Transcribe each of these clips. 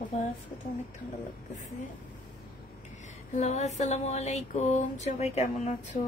বাবা আজকে তো অনেক ঠান্ডা লাগতেছে। হ্যালো, আসসালামু আলাইকুম, সবাই কেমন আছো?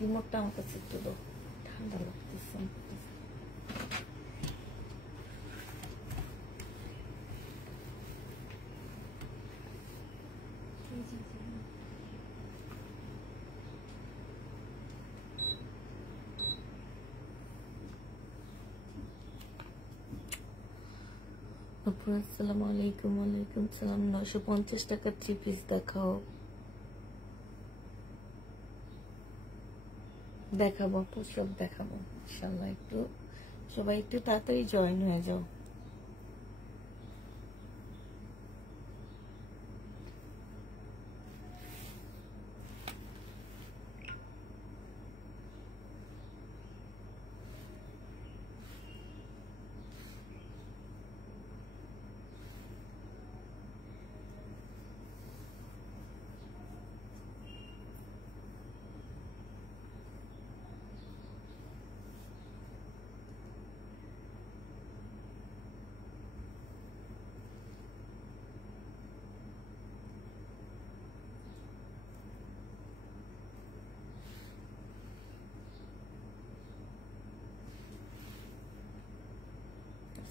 রিমোটটা আমার কাছে একটু দাও, ঠান্ডা লাগতেছে। আসসালামু আলাইকুম। ওয়ালাইকুম সালাম। 950 টাকার 3 পিস দেখাও। দেখাবো আপু, সব দেখাবো ইনশাআল্লাহ। একটু সবাই একটু তাড়াতাড়ি জয়েন হয়ে যাও।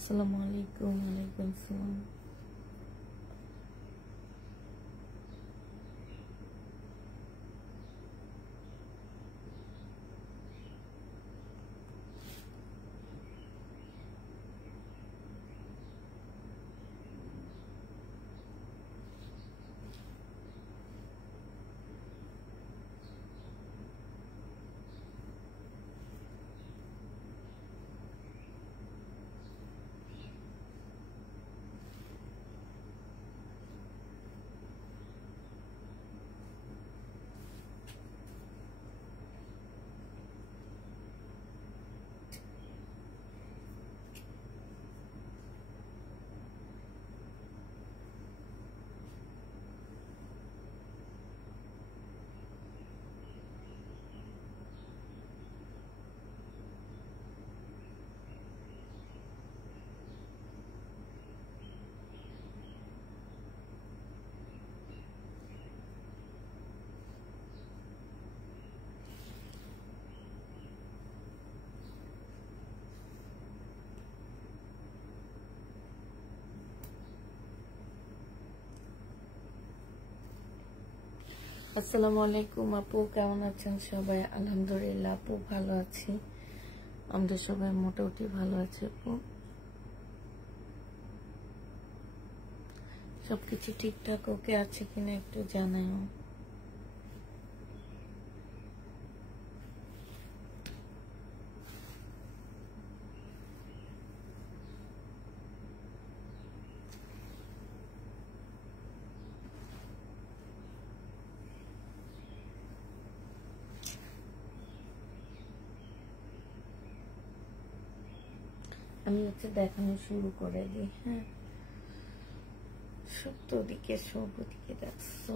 আসসালামু আলাইকুম। ওয়ালাইকুম আসসালাম। আসসালামু আলাইকুম আপু, কেমন আছেন সবাই? আলহামদুলিল্লাহ আপু, ভালো আছি। আমরা সবাই মোটামুটি ভালো আছি আপু। সবকিছু ঠিকঠাক ওকে আছে কিনা একটু জানাও। আমি দেখানো শুরু করে দিই। হ্যাঁ, সব তো ওদিকে, সব ওদিকে দেখছো।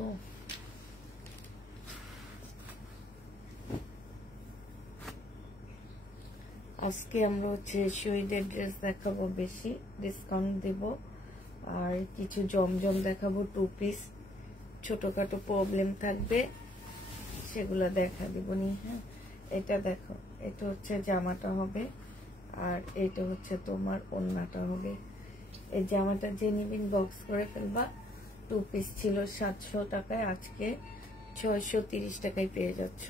আজকে আমরা শহীদের ড্রেস দেখাবো, বেশি ডিসকাউন্ট দেব। আর কিছু জমজম দেখাবো, 2 পিস। ছোটখাটো প্রবলেম থাকবে, সেগুলো দেখা দিব নি। হ্যাঁ, এটা দেখো, এটা জামাটা হবে, আর এটা তোমার ওড়নাটা হবে। এই জামাটা যে নিবেন বক্স করে ফেলবা। 2 পিস ছিল 700 টাকায়, আজকে 630 টাকায় পেয়ে যাচ্ছ।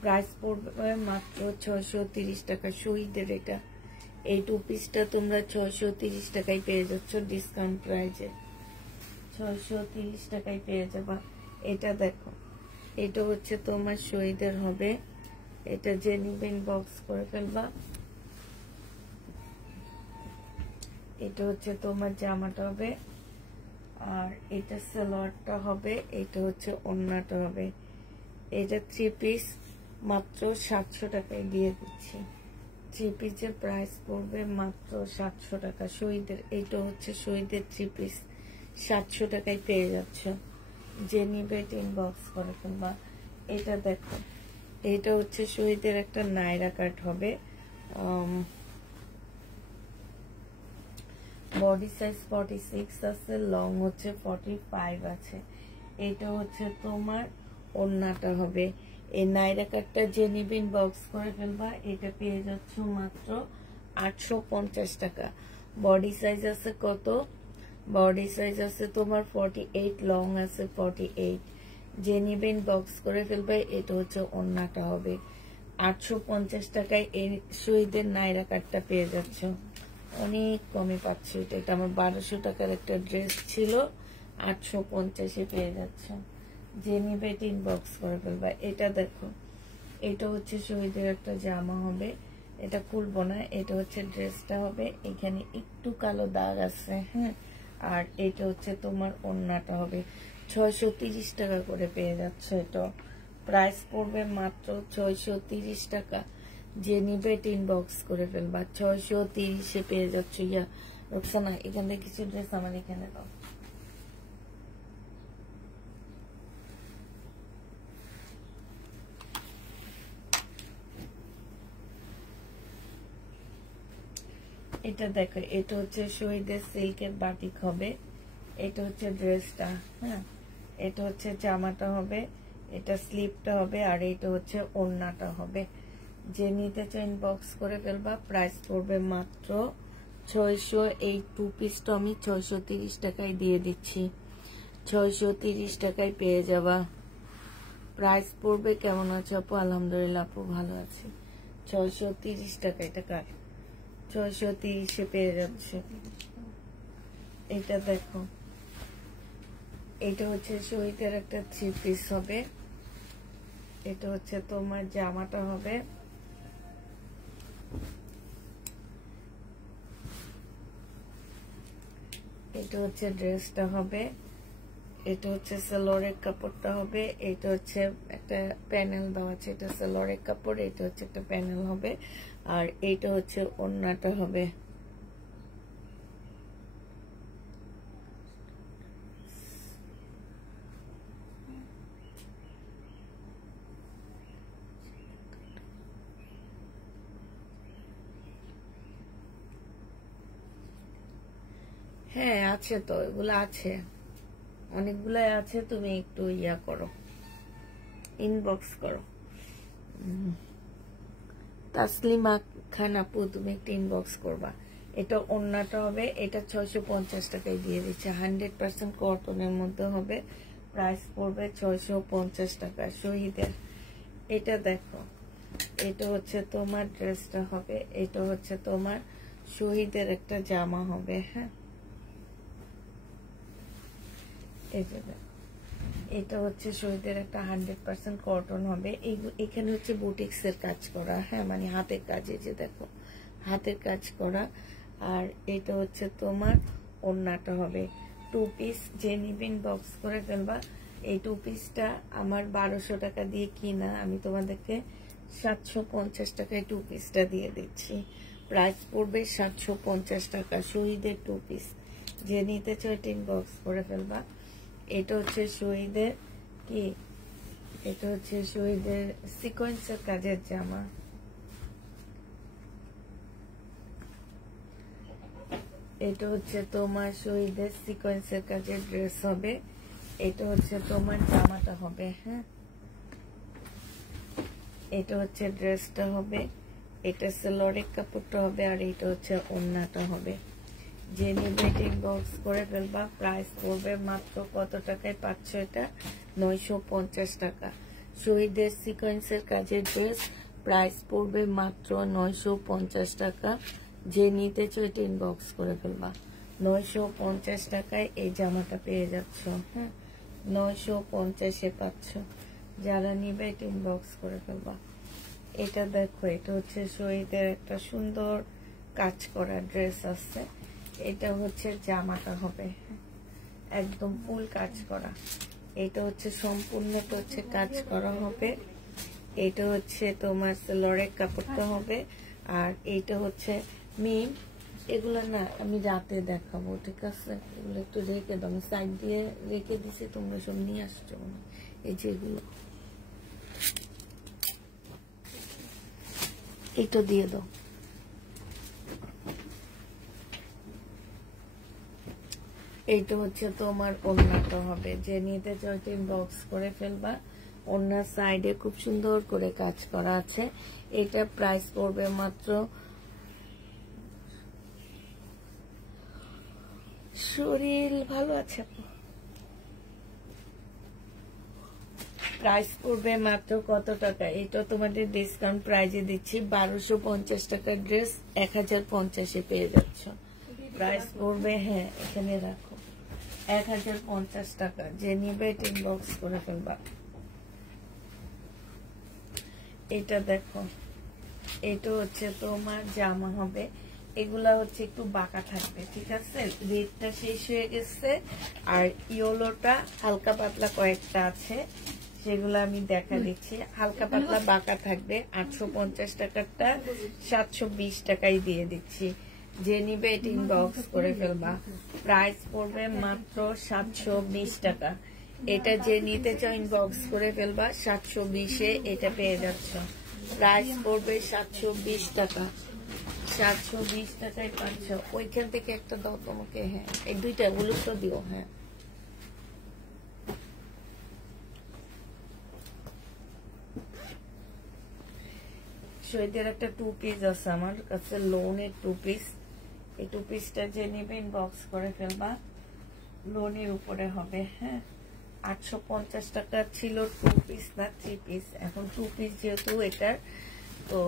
প্রাইস পড়বে মাত্র 630 টাকা। শহীদের এটা, এই 2 পিসটা তোমরা 630 টাকায় পেয়ে যাচ্ছ ডিসকাউন্ট প্রাইজে। 630 টাকায় পেয়ে যাবা। এটা দেখো, এটা তোমার শহীদের হবে। এটা যে নিবেন বক্স করে ফেলবা। এটা তোমার জামাটা হবে, আর এটা সালোয়ারটা হবে, এটা ওড়নাটা হবে। এটা 3 পিস মাত্র 700 টাকায় দিয়ে দিচ্ছি। 3 পিসের প্রাইস পড়বে মাত্র 700 টাকা। শহীদের এইটা শহীদের 3 পিস 700 টাকায় পেয়ে যাচ্ছ। যে নিবে ইনবক্স করে ফেলবা। এটা দেখো, এটা শহীদের একটা নায়রা কাট হবে। বডি সাইজ 46 আছে, লং 45 আছে। এটা তোমার ওড়নাটা হবে। এই নায়রা কাটটা যে নিবেন বক্স করে ফেলবা। এটা পেয়ে যাচ্ছ মাত্র 850 টাকা। বডি সাইজ আছে কত? বডি সাইজ আছে তোমার 48, লং আছে 48। যে নিবেন বক্স করে ফেলবে। এটা ওড়নাটা হবে। 850 টাকায় এই শহীদের নায়রা কাটটা পেয়ে যাচ্ছ। অনেক কমে পাচ্ছি। এটা আমার 1200 টাকার একটা ড্রেস ছিল, 850-এ পেয়ে যাচ্ছ। যে নিবে ইনবক্স করে ফেলবা। এটা দেখো, এটা শহীদের একটা জামা হবে। এটা খুলবো না। এটা ড্রেসটা হবে। এখানে একটু কালো দাগ আছে। হ্যাঁ, আর এটা তোমার ওড়নাটা হবে। 630 টাকা করে পেয়ে যাচ্ছে। এটা প্রাইস পড়বে মাত্র 630 টাকা। যে নিবে ইনবক্স করে ফেলবা। 630-এ পেয়ে যাচ্ছ। ইয়া রোকসানা, এখান থেকে কিছু ড্রেস আমার এখানে দাও। এটা দেখো, এটা শহীদের সিল্কের বাটিক হবে। এটা ড্রেসটা। হ্যাঁ, এটা জামাটা হবে, এটা স্লিপটা হবে, আর এটা ওড়নাটা হবে। যে নিতে চাই ইনবক্স করে ফেলবা। প্রাইস পড়বে মাত্র 600 এই 2 পিসটা আমি 630 টাকায় দিয়ে দিচ্ছি। 630 টাকায় পেয়ে যাবা। প্রাইস পড়বে কেমন আছে আপু? আলহামদুলিল্লাহ আপু ভালো আছি। 630 টাকা, এটা কার? 630-এ পেয়ে যাচ্ছে। এটা দেখো, এটা হচ্ছে শহীদের একটা 3 পিস হবে। এটা হচ্ছে তোমার জামাটা হবে, এটা হচ্ছে ড্রেসটা হবে, এটা হচ্ছে সালোয়ারের কাপড়টা হবে, এটা হচ্ছে একটা প্যানেল দেওয়া আছে, এটা সালোয়ারের কাপড়, এটা হচ্ছে একটা প্যানেল হবে, আর এইটা হচ্ছে ওড়নাটা হবে। হ্যাঁ আছে তো, এগুলো আছে, অনেকগুলাই আছে। তুমি একটু ইয়া করো, ইনবক্স করো। তাসলিমা খান আপু তুমি একটু ইনবক্স করবা। এটা ওড়নাটা হবে, এটা 650 টাকায় দিয়ে দিচ্ছে। 100% কটনের মধ্যে হবে। প্রাইস পড়বে 650 টাকা শহীদের। এটা দেখো, এটা হচ্ছে তোমার ড্রেসটা হবে, এটা হচ্ছে তোমার শহীদের একটা জামা হবে। হ্যাঁ, এই যে এটা হচ্ছে শহীদের একটা 100% কটন হবে। এখানে হচ্ছে বুটিক্সের কাজ করা, হ্যাঁ মানে হাতের কাজে, যে দেখো হাতের কাজ করা। আর এটা হচ্ছে তোমার ওড়নাটা হবে। 2 পিস যে নিবেন বক্স করে ফেলবা। এই 2 পিসটা আমার 1200 টাকা দিয়ে কিনা, আমি তোমাদেরকে 750 টাকায় 2 পিসটা দিয়ে দিচ্ছি। প্রাইস পড়বে 750 টাকা শহীদের 2 পিস। যে নিতে চাই ইনবক্স করে ফেলবা। এটা হচ্ছে শহীদের কি, এটা হচ্ছে শহীদের সিকোয়েন্সের কাজের জামা। এটা হচ্ছে তোমার শহীদের সিকোয়েন্সের কাজের ড্রেস হবে। এটা হচ্ছে তোমার জামাটা হবে। হ্যাঁ, এটা হচ্ছে ড্রেসটা হবে, এটা সালোয়ারের কাপড়টা হবে, আর এটা হচ্ছে ওড়নাটা হবে। যে নিবে ইনবক্স করে ফেলবা। প্রাইস পড়বে মাত্র কত টাকায় পাচ্ছ এটা? 950 টাকা। শহীদের সিকোয়েন্সের কাজের ড্রেস, প্রাইস পড়বে মাত্র 950 টাকা। যে নিতে চাও এটা ইনবক্স করে ফেলবা। 950 টাকায় এই জামাটা পেয়ে যাচ্ছ। হ্যাঁ, 950-এ পাচ্ছ। যারা নিবে এটা ইনবক্স করে ফেলবা। এটা দেখো, এটা হচ্ছে শহীদের একটা সুন্দর কাজ করা ড্রেস আছে। এটা হচ্ছে জামাটা হবে, একদম ফুল কাজ করা। এটা হচ্ছে সম্পূর্ণটা হচ্ছে কাজ করা হবে। এটা হচ্ছে তোমার সালোয়ারের কাপড়টা হবে, আর এইটা হচ্ছে মিম। এগুলো না আমি রাতে দেখাবো, ঠিক আছে? এগুলো একটু রেখে দাও, আমি সাইড দিয়ে রেখে দিছি, তোমরা সব নিয়ে আসছো। এই যে এগুলো, এটা দিয়ে দাও। এইটা হচ্ছে তোমার ওড়নাটা হবে। যে নিতে চাও ইনবক্স করে ফেলবা। ওড়নার সাইডে খুব সুন্দর করে কাজ করা আছে। এটা প্রাইস পড়বে মাত্র, শরীর ভালো আছে, প্রাইস পড়বে মাত্র কত টাকা? এটা তোমাদের ডিসকাউন্ট প্রাইজে দিচ্ছি। 1250 টাকার ড্রেস 1050-এ পেয়ে যাচ্ছ। প্রাইস পড়বে, হ্যাঁ এখানে রাখো, 1050 টাকা। যে নিবে এটা ইনবক্স করে ফেলবা। এটা দেখো, এটা হচ্ছে তোমার জামা হবে। এগুলা হচ্ছে একটু বাঁকা থাকবে, ঠিক আছে? রেডটা শেষ হয়ে গেছে, আর ইয়েলোটা হালকা পাতলা কয়েকটা আছে, সেগুলো আমি দেখা দিচ্ছি। হালকা পাতলা বাঁকা থাকবে। 850 টাকারটা 720 টাকায় দিয়ে দিচ্ছি। যে নিবে এটা ইনবক্স করে ফেলবা। প্রাইস পড়বে মাত্র 720 টাকা। এটা যে নিতে চাও ইনবক্স করে ফেলবা। 720-এ এটা পেয়ে যাচ্ছ। প্রাইস পড়বে 720 টাকা। 720 টাকায় পাচ্ছ। ওইখান থেকে একটা দাও তোমাকে। হ্যাঁ, এই দুইটা গুলো তো দিও। হ্যাঁ, শহীদের একটা 2 পিস আছে আমার কাছে, লোনের 2 পিস। এই 2 পিসটা যে নেবে ইনবক্স করে ফেলবা, লোনের উপরে হবে। হ্যাঁ, 850 টাকা ছিল 2 পিস না 3 পিস, এখন 2 পিস যেহেতু এটার, তো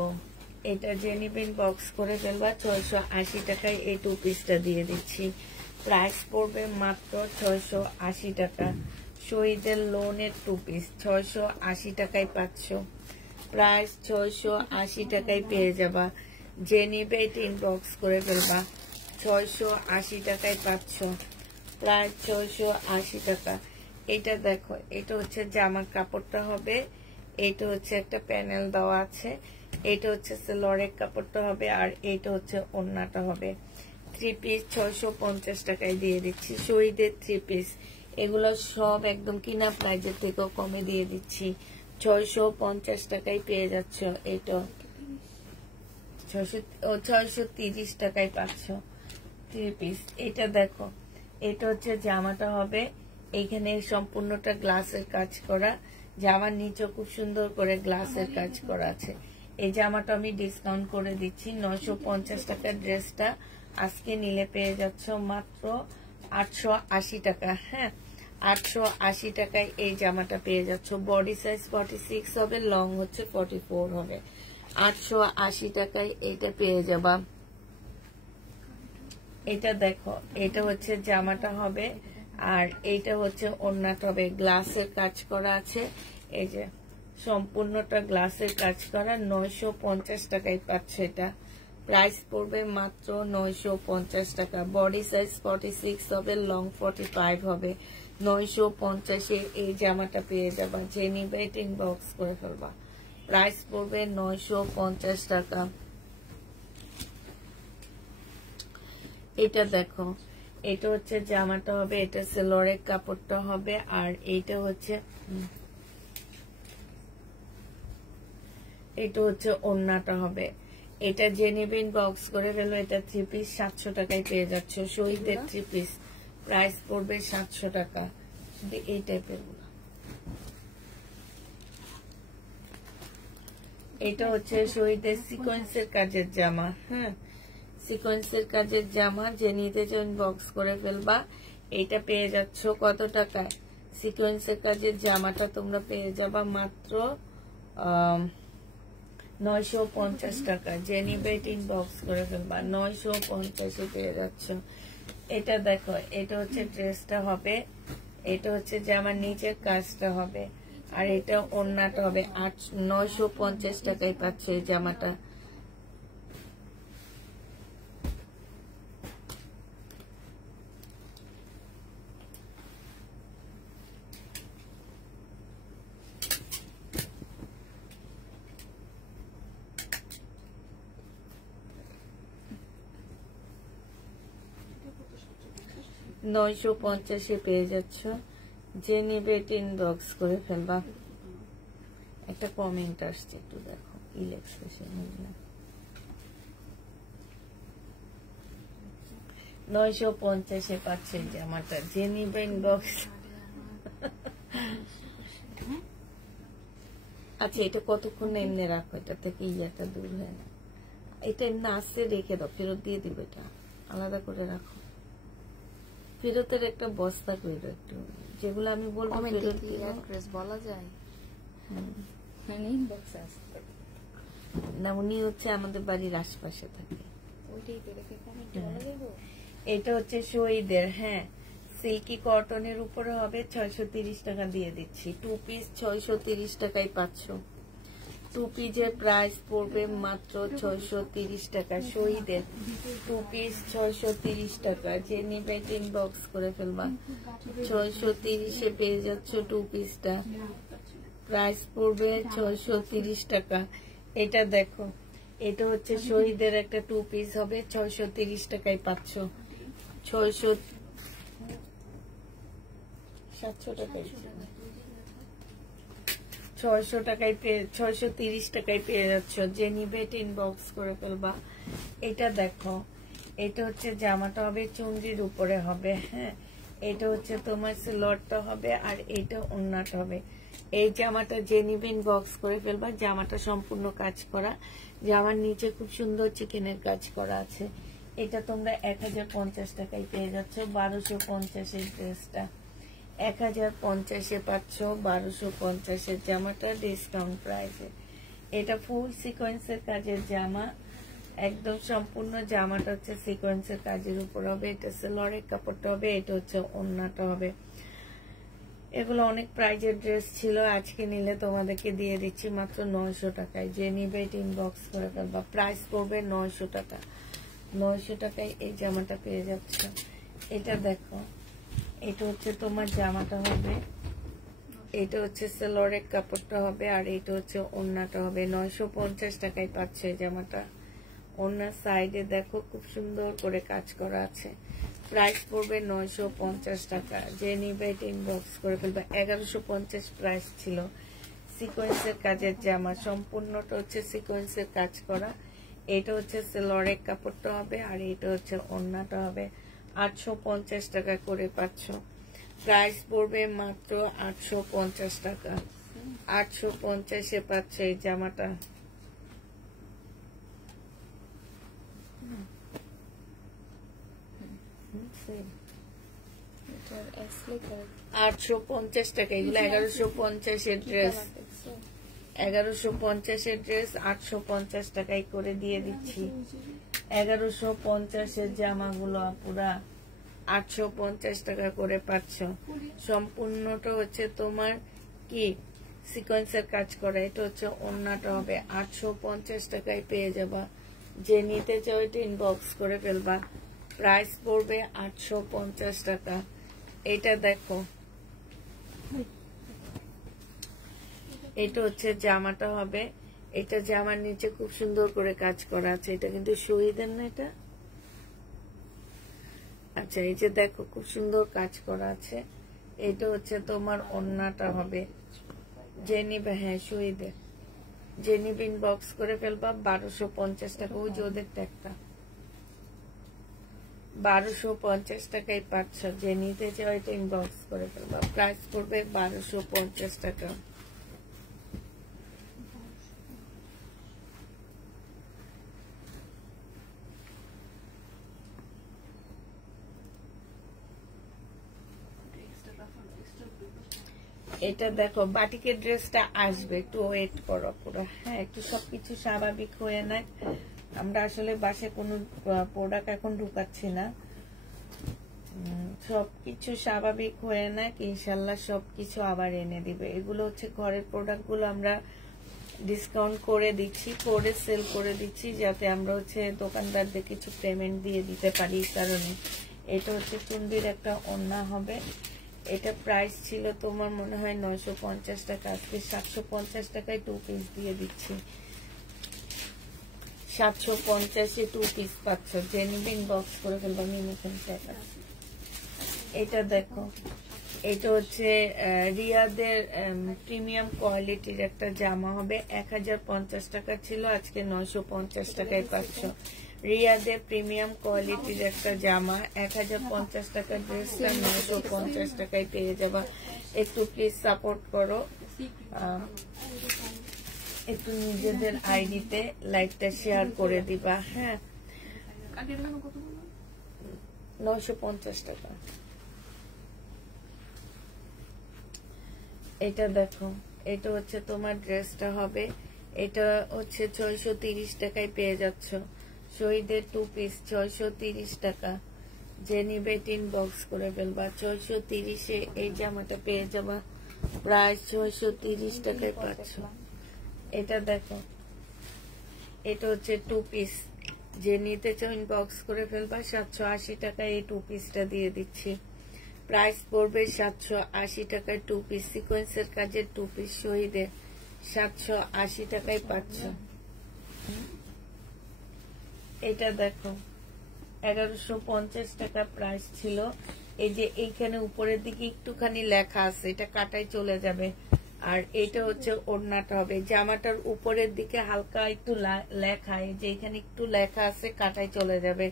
এটা যে নেবে ইনবক্স করে ফেলবা। 680 টাকায় এই 2 পিসটা দিয়ে দিচ্ছি। প্রাইস পড়বে মাত্র 680 টাকা। শহীদের লোনের 2 পিস 680 টাকায় পাচ্ছ। প্রাইস 680 টাকায় পেয়ে যাবা। যে নিবে এটা ইনবক্স করে ফেলবা। 680 টাকায় পাচ্ছ। প্রায় 680 টাকা। এটা দেখো, এটা হচ্ছে জামার কাপড়টা হবে, এটা হচ্ছে একটা প্যানেল দেওয়া আছে, এটা হচ্ছে সেলরের কাপড়টা হবে, আর এটা হচ্ছে ওড়নাটা হবে। 3 পিস 650 টাকায় দিয়ে দিচ্ছি। শহীদের 3 পিস এগুলো সব একদম কিনা প্রাইজের থেকেও কমে দিয়ে দিচ্ছি। 650 টাকায় পেয়ে যাচ্ছ। এটা 630 টাকায় পাচ্ছ 3 পিস। এটা দেখো, এটা হচ্ছে জামাটা হবে, এইখানে সম্পূর্ণটা গ্লাসের কাজ করা, জামার নিচে খুব সুন্দর করে গ্লাসের কাজ করা আছে। এই জামাটা আমি ডিসকাউন্ট করে দিচ্ছি। 950 টাকার ড্রেসটা আজকে নিলে পেয়ে যাচ্ছ মাত্র 880 টাকা। হ্যাঁ, 880 টাকায় এই জামাটা পেয়ে যাচ্ছ। বডি সাইজ 46 হবে, লং হচ্ছে 44 হবে। 880 টাকায় এটা পেয়ে যাবা। এটা দেখো, এটা হচ্ছে জামাটা হবে, আর এইটা হচ্ছে ওড়নাটা হবে, গ্লাসের কাজ করা আছে। এই যে সম্পূর্ণটা গ্লাসের কাজ করা। 950 টাকায় পাচ্ছ এটা। প্রাইস পড়বে মাত্র 950 টাকা। বডি সাইজ 46 হবে, লং 45 হবে। 950-এ এই জামাটা পেয়ে যাবা। যে নিবে এটা ইনবক্স করে ফেলবা। প্রাইস পড়বে 950 টাকা। এটা দেখো, এটা হচ্ছে জামাটা হবে, এটা সেলরের কাপড়টা হবে, আর এইটা হচ্ছে ওড়নাটা হবে। এটা যে নেবে ইনবক্স করে ফেলবে। এটা 3 পিস 700 টাকায় পেয়ে যাচ্ছ। শহীদের 3 পিস প্রাইস পড়বে 700 টাকা। এই টাইপের গুলো। এটা হচ্ছে শহীদের সিকোয়েন্সের কাজের জামা। হ্যাঁ, সিকোয়েন্সের কাজের জামা যে নিতে চাও ইনবক্স করে ফেলবা। এটা পেয়ে যাচ্ছ কত টাকায়? সিকোয়েন্সের কাজের জামাটা তোমরা পেয়ে যাবা মাত্র 950 টাকা। যে নিবে এটা ইনবক্স করে ফেলবা। 950-এ পেয়ে যাচ্ছ। এটা দেখো, এটা হচ্ছে ড্রেসটা হবে, এটা হচ্ছে জামার নিচের কাজটা হবে, আর এটা ওড়নাটা হবে। 950 টাকায় পাচ্ছ এই জামাটা। $950 পেয়ে যাচ্ছ। যে নিবে এটা ইনবক্স করে ফেলবা। একটা কমেন্ট আসছে, একটু দেখো। ইলেকট্রিশিয়ান 950-এ পাচ্ছে জামাটা। যে নিবে ইনবক্স। আচ্ছা, এটা কতক্ষণ এমনি রাখো, এটা থেকে ইয়াটা দূর হয় না। এটা এমনি আসছে রেখে দাও, ফেরত দিয়ে দিবে। এটা আলাদা করে রাখো। ফেরতের একটা বস্তা করে একটু, যেগুলো আমি বলবো ফেরত বলা যায় না। উনি হচ্ছে আমাদের বাড়ির আশপাশে থাকে। এটা হচ্ছে শহীদের। হ্যাঁ, সিল্কি কটনের উপরে হবে। 630 টাকা দিয়ে দিচ্ছি। 2 পিস 630 টাকায় পাচ্ছ। 2 পিসের প্রাইস পড়বে মাত্র 630 টাকা। শহীদের 2 পিস 630 টাকা। যে নিবে ইনবক্স করে ফেলবা। 630-এ পেয়ে যাচ্ছ 2 পিসটা। প্রাইস পড়বে 630 টাকা। এটা দেখো, এটা হচ্ছে শহীদের একটা 2 পিস হবে। 630 টাকায় পাচ্ছ। 600 টাকায় 630 টাকায় পেয়ে যাচ্ছ। যে নিবে এটা ইনবক্স করে ফেলবা। এটা দেখো, এটা হচ্ছে জামাটা হবে, চুনরির উপরে হবে। হ্যাঁ, এটা হচ্ছে তোমার সিলরটা হবে, আর এটা ওড়নাটা হবে। এই জামাটা যে নিবে ইনবক্স করে ফেলবা। জামাটা সম্পূর্ণ কাজ করা, জামার নিচে খুব সুন্দর চিকেনের কাজ করা আছে। এটা তোমরা 1050 টাকায় পেয়ে যাচ্ছ। 1250 ড্রেসটা 1050 পাচ্ছ। 1250 জামাটা ডিসকাউন্ট প্রাইসে। এটা ফুল সিকোয়েন্সের কাজের জামা, একদম সম্পূর্ণ জামাটা হচ্ছে সিকোয়েন্সের কাজের উপর হবে। এটা সেলরের কাপড়টা হবে, এটা হচ্ছে ওড়নাটা হবে। এগুলো অনেক প্রাইজের ড্রেস ছিল, আজকে নিলে তোমাদেরকে দিয়ে দিচ্ছি মাত্র 900 টাকায়। যে নিবে ইনবক্স করে ফেলবা। প্রাইস পড়বে 900 টাকা। 900 টাকায় এই জামাটা পেয়ে যাচ্ছ। এটা দেখো, এটা হচ্ছে তোমার জামাটা হবে, এটা হচ্ছে সেলরের কাপড়টা হবে, আর এটা হচ্ছে ওড়নাটা হবে। 950 টাকায় পাচ্ছ এই জামাটা। ওড়নার সাইডে দেখো খুব সুন্দর করে কাজ করা আছে। প্রাইস পড়বে 950 টাকা। যে নিবে ইনবক্স করে ফেলবে। 1150 প্রাইস ছিল। সিকোয়েন্সের কাজের জামা, সম্পূর্ণটা হচ্ছে সিকোয়েন্সের কাজ করা। এটা হচ্ছে সেলরের কাপড়টা হবে, আর এটা হচ্ছে ওড়নাটা হবে। 850 টাকা করে পাচ্ছ। প্রাইস পড়বে মাত্র 850 টাকা। 850-এ পাচ্ছ এই জামাটা। $850 টাকা। এগুলো 1150-এর ড্রেস। 1150-এর ড্রেস 850 টাকায় করে দিয়ে দিচ্ছি। 1150-এর জামাগুলো পুরা 850 টাকা করে পাচ্ছ। সম্পূর্ণটা হচ্ছে তোমার কি সিকোয়েন্সের কাজ করা। এটা হচ্ছে ওড়নাটা হবে। 850 টাকায় পেয়ে যাবা। যে নিতে চাও এটা ইনবক্স করে ফেলবা। প্রাইস পড়বে 850 টাকা। এটা দেখো, এটা হচ্ছে জামাটা হবে। এটা জামার নিচে খুব সুন্দর করে কাজ করা আছে। এটা কিন্তু শহীদের না, এটা আচ্ছা। এই যে দেখো খুব সুন্দর কাজ করা আছে। এটা হচ্ছে তোমার ওড়নাটা হবে। যে নিবে, হ্যাঁ শহীদের, যে নিবে ইনবক্স করে ফেলবা। 1250 টাকা। ওই যে ওদের ট্যাগটা 1250 টাকায় পাচ্ছ। যে নিতে চাও এটা ইনবক্স করে ফেলবা। প্রাইস পড়বে 1250 টাকা। এটা দেখো বাটিকের ড্রেসটা আসবে, একটু ওয়েট করো পুরো। হ্যাঁ, একটু সবকিছু স্বাভাবিক হয়ে নেয়। আমরা আসলে বাসে কোনো প্রোডাক্ট এখন ঢুকাচ্ছি না। সবকিছু স্বাভাবিক হয়ে নেয়, ইনশাল্লাহ সবকিছু আবার এনে দিবে। এগুলো হচ্ছে ঘরের প্রোডাক্ট গুলো আমরা ডিসকাউন্ট করে দিচ্ছি, করে সেল করে দিচ্ছি, যাতে আমরা হচ্ছে দোকানদারদের কিছু পেমেন্ট দিয়ে দিতে পারি। কারণে এটা হচ্ছে চুন্ডির একটা ওড়না হবে। এটা প্রাইস ছিল তোমার মনে হয় 950 টাকা। আজকে 750 টাকায় 2 পিস দিয়ে দিচ্ছি। 750-এ 2 পিস পাচ্ছ। জেনুইন বক্স করে ফেলবা। মিমিশন টাকা। এটা দেখো, এটা হচ্ছে রিয়াদের প্রিমিয়াম কোয়ালিটির একটা জামা হবে। 1050 টাকা ছিল, আজকে 950 টাকায় পাচ্ছ। রিয়াদের প্রিমিয়াম কোয়ালিটির একটা জামা 1050 টাকার ড্রেসটা 950 টাকায় পেয়ে যাবা। একটু প্লিজ সাপোর্ট করো। একটু নিজেদের আইডিতে লাইকটা শেয়ার করে দিবা। হ্যাঁ, 950 টাকা। এটা দেখো, এটা হচ্ছে তোমার ড্রেসটা হবে। এটা হচ্ছে 630 টাকায় পেয়ে যাচ্ছ। শহীদের 2 পিস 630 টাকা। যে নিবে ইনবক্স করে ফেলবা। 630-এ এই জামাটা পেয়ে যাবা। প্রায় 630 টাকায় পাচ্ছ। এটা দেখো, এটা হচ্ছে 2 পিস। যে নিতে চাও ইনবক্স করে ফেলবা। 780 টাকায় এই 2 পিসটা দিয়ে দিচ্ছি। প্রাইস পড়বে 780 টাকায় 2 পিস। সিকোয়েন্সের কাজের 2 পিস শহীদের 780 টাকায় পাচ্ছ। এটা দেখো, 1150 টাকা প্রাইস ছিল। এই যে এইখানে উপরের দিকে একটুখানি লেখা আছে, এটা কাটাই চলে যাবে। আর এটা হচ্ছে ওড়নাটা হবে। জামাটার উপরের দিকে হালকা একটু লেখা, এই যে এখানে একটু লেখা আছে, কাটাই চলে যাবে।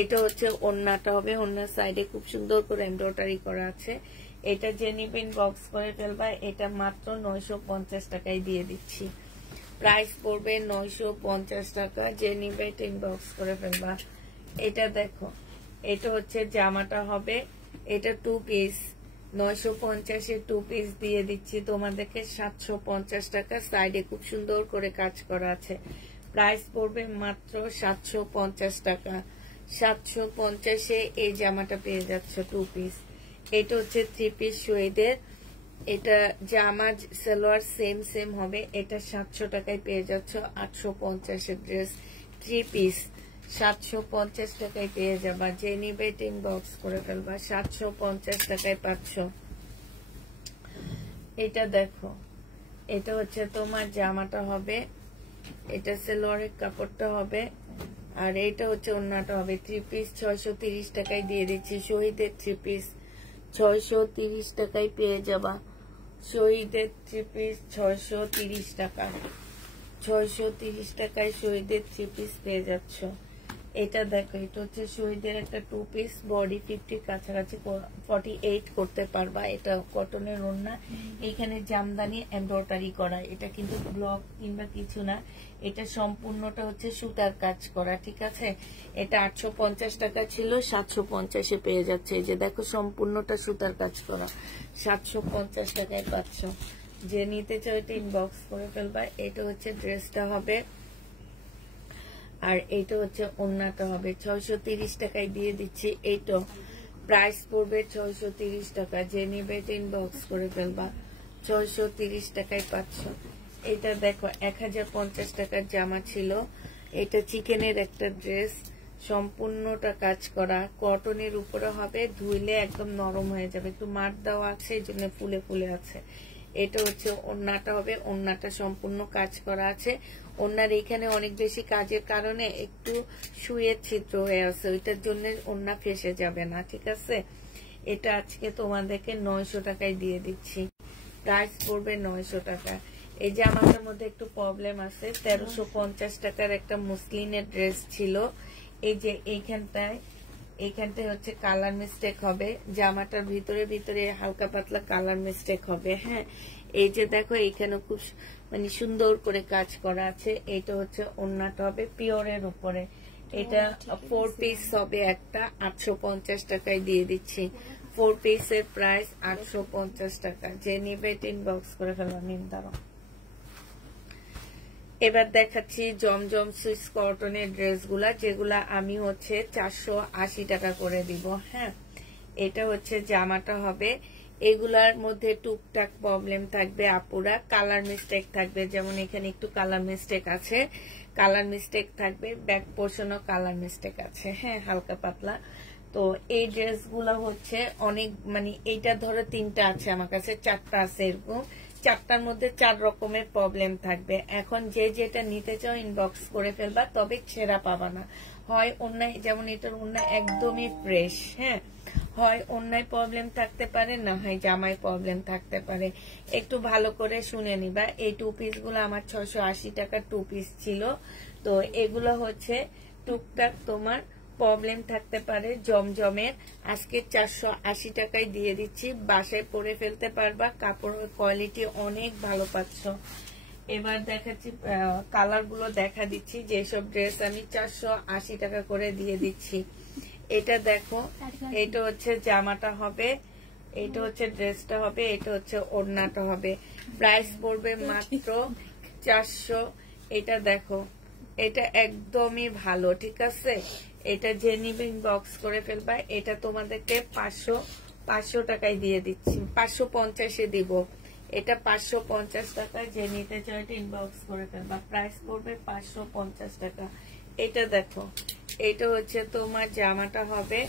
এটা হচ্ছে ওড়নাটা হবে। ওড়নার সাইডে খুব সুন্দর করে এমব্রয়ডারি করা আছে। এটা যে নিবে ইনবক্স করে ফেলবা। এটা মাত্র 950 টাকায় দিয়ে দিচ্ছি। প্রাইস পড়বে 950 টাকা। যে নিবে এটা ইনবক্স করে ফেলবা। এটা দেখো, এটা হচ্ছে জামাটা হবে, এটা 2 পিস 950-এ 2 পিস দিয়ে দিচ্ছি তোমাদেরকে 750 টাকা। সাইডে খুব সুন্দর করে কাজ করা আছে। প্রাইস পড়বে মাত্র 750 টাকা। 750-এ এই জামাটা পেয়ে যাচ্ছ 2 পিস। এটা হচ্ছে 3 পিস সুয়েদের, এটা জামা সালোয়ার সেম হবে। এটা 700 টাকায় পেয়ে যাচ্ছ। 850-এর ড্রেস 3 পিস 750 টাকায় পেয়ে যাবা। যে নিবে ইনবক্স করে ফেলবা, 750 টাকায় পাচ্ছ। এটা দেখো, এটা হচ্ছে তোমার জামাটা হবে, এটা সালোয়ারের কাপড়টা হবে, আর এটা হচ্ছে ওড়নাটা হবে। 3 পিস 630 টাকায় দিয়ে দিচ্ছি। শহীদের 3 পিস 630 টাকায় পেয়ে যাবা। শহীদের 3 পিস 630 টাকা। 630 টাকায় শহীদের 3 পিস পেয়ে যাচ্ছ। এটা দেখো, এটা হচ্ছে শহীদের একটা 2 পিস, বডি 50 কাছাকাছি 48 করতে পারবা। এটা কটনের ওড়না, এইখানে জামদানি এমব্রয়ডারি করা। এটা কিন্তু ব্লক কিংবা কিছু না, এটা সম্পূর্ণটা হচ্ছে সুতার কাজ করা। ঠিক আছে, এটা 850 টাকা ছিল, 750-এ পেয়ে যাচ্ছে। এই যে দেখো, সম্পূর্ণটা সুতার কাজ করা, 750 টাকায় পাচ্ছ। যে নিতে চাও এটা ইনবক্স করে ফেলবা। এটা হচ্ছে ড্রেসটা হবে, আর এইটা হচ্ছে ওড়নাটা হবে। 630 টাকায় দিয়ে দিচ্ছি। এইটা প্রাইস পড়বে 630 টাকা। যে নিবে ইনবক্স করে ফেলবা। 630 টাকায় পাচ্ছ। এটা দেখো, 1050 টাকার জামা ছিল। এটা চিকেনের একটা ড্রেস, সম্পূর্ণটা কাজ করা, কটনের উপরে হবে। ধুইলে একদম নরম হয়ে যাবে, একটু মার দেওয়া আছে, এই জন্য ফুলে ফুলে আছে। এটা হচ্ছে ওড়নাটা হবে, ওড়নাটা সম্পূর্ণ কাজ করা আছে। ওড়নার এখানে অনেক বেশি কাজের কারণে একটু সুইয়ের ছিদ্র হয়ে আছে, ওইটার জন্য ওড়না ফেসে যাবে না। ঠিক আছে, এটা আজকে তোমাদেরকে 900 টাকায় দিয়ে দিচ্ছি। প্রাইস পড়বে 900 টাকা। এই জামাটার মধ্যে একটু প্রবলেম আছে। 1350 টাকার একটা মুসলিনের ড্রেস ছিল। এই যে এইখানটায় হচ্ছে কালার মিস্টেক হবে, জামাটার ভিতরে ভিতরে হালকা পাতলা কালার মিস্টেক হবে। হ্যাঁ, এই যে দেখো, এইখানে খুব মানে সুন্দর করে কাজ করা আছে। এটা হচ্ছে ওড়নাটা হবে পিওরের উপরে। এটা 4 পিস হবে একটা, 850 টাকায় দিয়ে দিচ্ছি। 4 পিসের প্রাইস 850 টাকা। যে নিবে ইনবক্স করে ফেলো। নিন্দারো। এবার দেখাচ্ছি জমজম সুইস কটনের ড্রেসগুলা, যেগুলা আমি হচ্ছে 480 টাকা করে দিব। হ্যাঁ, এটা হচ্ছে জামাটা হবে। এগুলার মধ্যে টুকটাক প্রবলেম থাকবে আপুরা, কালার মিস্টেক থাকবে। যেমন এখানে একটু কালার মিস্টেক আছে, কালার মিস্টেক থাকবে। ব্যাক পোর্শনও কালার মিস্টেক আছে। হ্যাঁ, হালকা পাতলা। তো এই ড্রেসগুলা হচ্ছে অনেক মানে, এইটা ধরো 3টা আছে আমার কাছে, 4টা আছে, এরকম 4টার মধ্যে 4 রকমের প্রবলেম থাকবে। এখন যে যেটা নিতে চাও ইনবক্স করে ফেলবা, তবে ছেঁড়া পাবা না। হয় অন্যায়, যেমন এটার অন্যায় একদমই ফ্রেশ। হ্যাঁ, হয় অন্যায় প্রবলেম থাকতে পারে, না হয় জামায় প্রবলেম থাকতে পারে। একটু ভালো করে শুনে নিবা। এই 2 পিসগুলো আমার 680 টাকার 2 পিস ছিল। তো এগুলো হচ্ছে টুকটাক তোমার প্রবলেম থাকতে পারে জমজমের। আজকে 480 টাকায় দিয়ে দিচ্ছি, বাসায় পরে ফেলতে পারবা। কাপড়ের কোয়ালিটি অনেক ভালো পাচ্ছ। এবার দেখাচ্ছি কালার গুলো, দেখা দিচ্ছি যেসব ড্রেস আমি 480 টাকা করে দিয়ে দিচ্ছি। এটা দেখো, এটা হচ্ছে জামাটা হবে, এটা হচ্ছে ড্রেসটা হবে, এটা হচ্ছে ওড়নাটা হবে। প্রাইস পড়বে মাত্র 400। এটা দেখো, এটা একদমই ভালো। ঠিক আছে, এটা যে নিবে ইনবক্স করে ফেলবা। এটা তোমাদেরকে 500 টাকায় দিয়ে দিচ্ছি, 550-এ দিব। এটা 550 টাকা। যে নিতে চাও এটা ইনবক্স করে ফেলবা। প্রাইস পড়বে 550 টাকা। এটা দেখো, এটা হচ্ছে তোমার জামাটা হবে,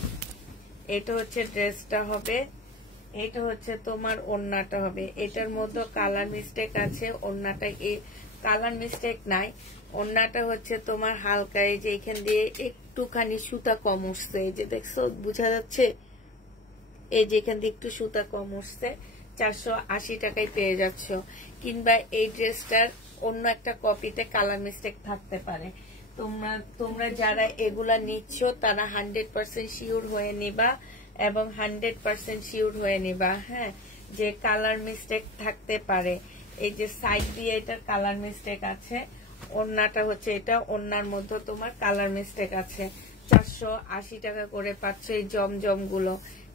এটা হচ্ছে ড্রেসটা হবে, এটা হচ্ছে তোমার ওড়নাটা হবে। এটার মধ্যে কালার মিস্টেক আছে, ওড়নাটা কালার মিস্টেক নাই। ওড়নাটা হচ্ছে তোমার হালকা, এই যে এখান দিয়ে একটুখানি সুতা কম উঠছে, এই যে দেখছো, বোঝা যাচ্ছে, এই যে এখান দিয়ে একটু সুতা কম উঠছে। 480 টাকায় পেয়ে যাচ্ছ। কিংবা এই ড্রেসটার অন্য একটা কপিতে কালার মিস্টেক থাকতে পারে। তোমরা যারা এগুলা নিচ্ছ তারা 100% শিওর হয়ে নিবা, এবং 100% শিওর হয়ে নিবা। হ্যাঁ, যে কালার মিস্টেক থাকতে পারে। এই যে সাইড দিয়ে এটার কালার মিস্টেক আছে, ওড়নাটা হচ্ছে এটা, ওড়নার মধ্যে তোমার কালার মিস্টেক আছে। 480 টাকা করে পাচ্ছ এই জমজম গুলো।